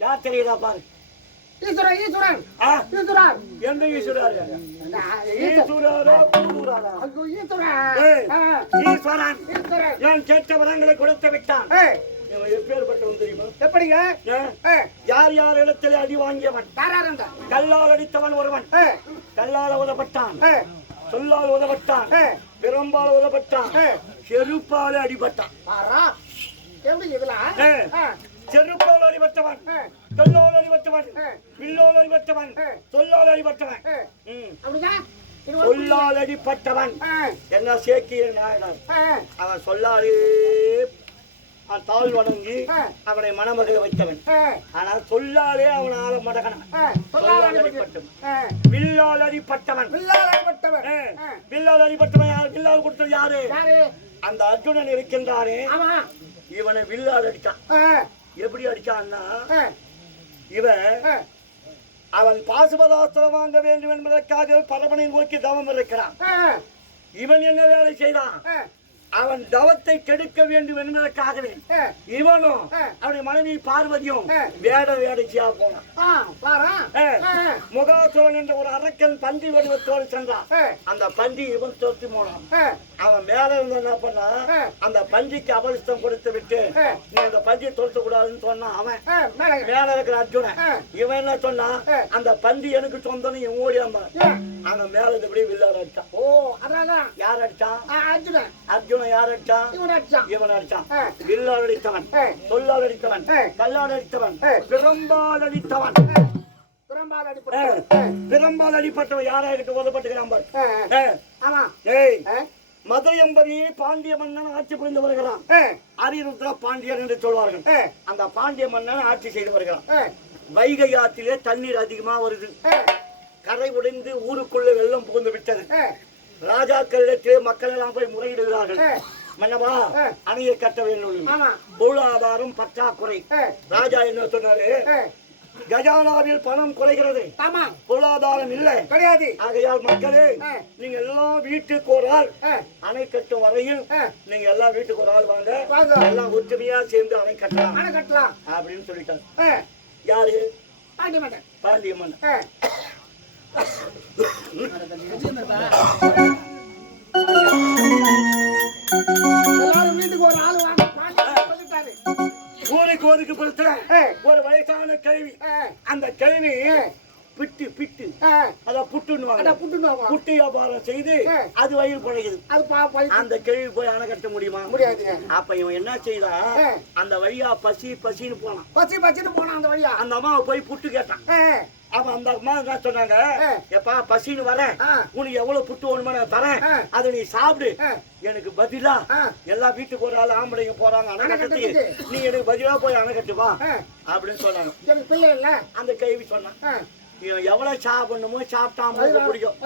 யார் தெரியுதா பாரு. ஈஸ்வரன், ஈஸ்வரன், ஈஸ்வரன். எந்த ஈஸ்வரர்? ஈஸ்வரரா, கூடுராரா? ஈஸ்வரன் நான் கேட்ட வரங்களை கொடுத்து விட்டான். எப்பேற்பட்டவன் தெரியுமா? எப்படிங்க? யார் யார் இடத்துல அடி வாங்கியவன்? கல்லால் அடித்தவன் ஒருவன். கல்லால் உதப்பட்டான், சொல்லால் உதப்பட்டான், பிரம்பால் உதப்பட்டான், செருப்பால அடிபட்டான். செருப்பால் அடிபட்டவன், கல்லால் அடிபட்டவன், வில்லோல் அடிபட்டவன், சொல்லால் அடிபட்டவன். சொல்லால் அடிப்பட்டவன் என்ன சேக்கிய நாயனார். அவன் சொல்லாலே தாழ் வணங்கி அவனை மணமகளை வைத்தவன். ஆனால் சொல்லாலே அவன் ஆள மடகனான். வில்லால் அடிப்பட்டவன், வில்லால் அடிப்பட்டவன் யார்? வில்லால் கொடுத்தது யாரு? அந்த அர்ஜுனன் இருக்கின்றானே, இவனை வில்லால் அடித்தான். எப்படி அடிச்சான்னா, இவன் அவன் பாசுபதாஸ்திரம் வாங்க வேண்டும் என்பதற்காக பரமனை நோக்கி தவம் இருக்கிறான். இவன் என்ன வேலை செய்தான்? அவன் தவத்தை கெடுக்க வேண்டும் என்பதற்காகவே இவனும் அவனுடைய மனைவி பார்வதியும் வேடைச்சியா போனான். முகாசுரன் என்ற ஒரு அரக்கன் பன்றி வடிவத்தோடு சென்றான். அந்த பன்றி இவன் தோற்று போனான். அவன் மேல இருந்து என்ன பண்ணா, அந்த பன்றிக்கு அபரிஷ்டம் கொடுத்து விட்டு நீ அந்த பன்றியை தோற்ற கூடாதுன்னு சொன்னான். அவன் மேல இருக்கிற அர்ஜுனன். இவன் என்ன சொன்னா, அந்த பன்றி எனக்கு சொந்தம் இவன் ஓடியாந்தான். அந்த மேல இப்படி வில்லார் அடிச்சான். ஓ, அதான் யார் அடிச்சான்? அர்ஜுனன். அர்ஜுனன் யார் அடிச்சான்? இவன் அடிச்சான். வில்லால் அடித்தவன், சொல்லால் அடித்தவன், கல்லால் அடித்தவன், பிரம்பால் அடித்தவன். பிரம்பால் அடிப்பட்டவன் யாராகிட்டு ஓதப்பட்டுக்கிறான் பாரு. மதுரை என்பதையே பாண்டிய மன்னன் ஆட்சி புரிந்து வருகிறான். அரிருத்ர பாண்டியன் என்று சொல்வார்கள். அந்த பாண்டிய மன்னன் ஆட்சி செய்து வருகிறான். வைகை ஆற்றிலே தண்ணீர் அதிகமா வருது. கரை உடைந்து ஊருக்குள்ள வெள்ளம் புகுந்து விட்டது. ராஜாக்களிடத்திலே மக்கள் எல்லாம் போய் முறையிடுகிறார்கள். மன்னவா, அணையை கட்ட வேண்டும், பொருளாதாரம் பற்றாக்குறை. ராஜா என்ன சொன்னாரு? கஜானாவில் பணம் குறைகிறது, பொருளாதாரம் இல்லை கிடையாது. ஆகையால் மக்களே, நீங்க எல்லாம் வீட்டுக்கு ஒரு ஆள், அணை கட்டும் வரையில் நீங்க எல்லாம் வீட்டுக்கு ஒரு ஆள் வாங்க, எல்லாம் ஒற்றுமையா சேர்ந்து அணை கட்டலாம் அப்படின்னு சொல்லிட்டாங்க. யாரு? பாண்டிய மன்னன். எல்லாரும் வீட்டுக்கு ஒரு ஆள் வாங்க சொல்லிட்டாரு. ஊருக்கு ஒதுக்கப்படுத்த ஒரு வயசான கிழவி. அந்த கிழவி பிட்டு பிட்டு அத புட்டுன்னு புட்டு வியாபாரம் செய்து அது வயிறு பழகுது. அந்த கிழவி போய் அணை கட்ட முடியுமா? முடியாது. அப்ப இவன் என்ன செய்தா, அந்த வழியா பசின்னு போனான். பசின்னு போனான் அந்த வழியா. அந்த அம்மாவை போய் புட்டு கேட்டான். அப்ப அந்த அம்மா என்ன சொன்னாங்க? எப்பா பசின்னு வரேன், உனக்கு எவ்வளவு புட்டு வேணுமோ நான் தரேன், அதை நீ சாப்பிடு. எனக்கு பதிலா எல்லா வீட்டுக்கு ஒரு ஆள் ஆம்பளைங்க போறாங்க அணை கட்டுறதுக்கு, நீ எனக்கு பதிலா போய் அணை கட்டுவா அப்படின்னு சொன்னாங்க. எனக்கு பிள்ளை இல்ல. அந்த கேள்வி சொன்னான், எவ்வளவு சாப்பிடணுமோ சாப்பிட்டா பிடிக்கும்.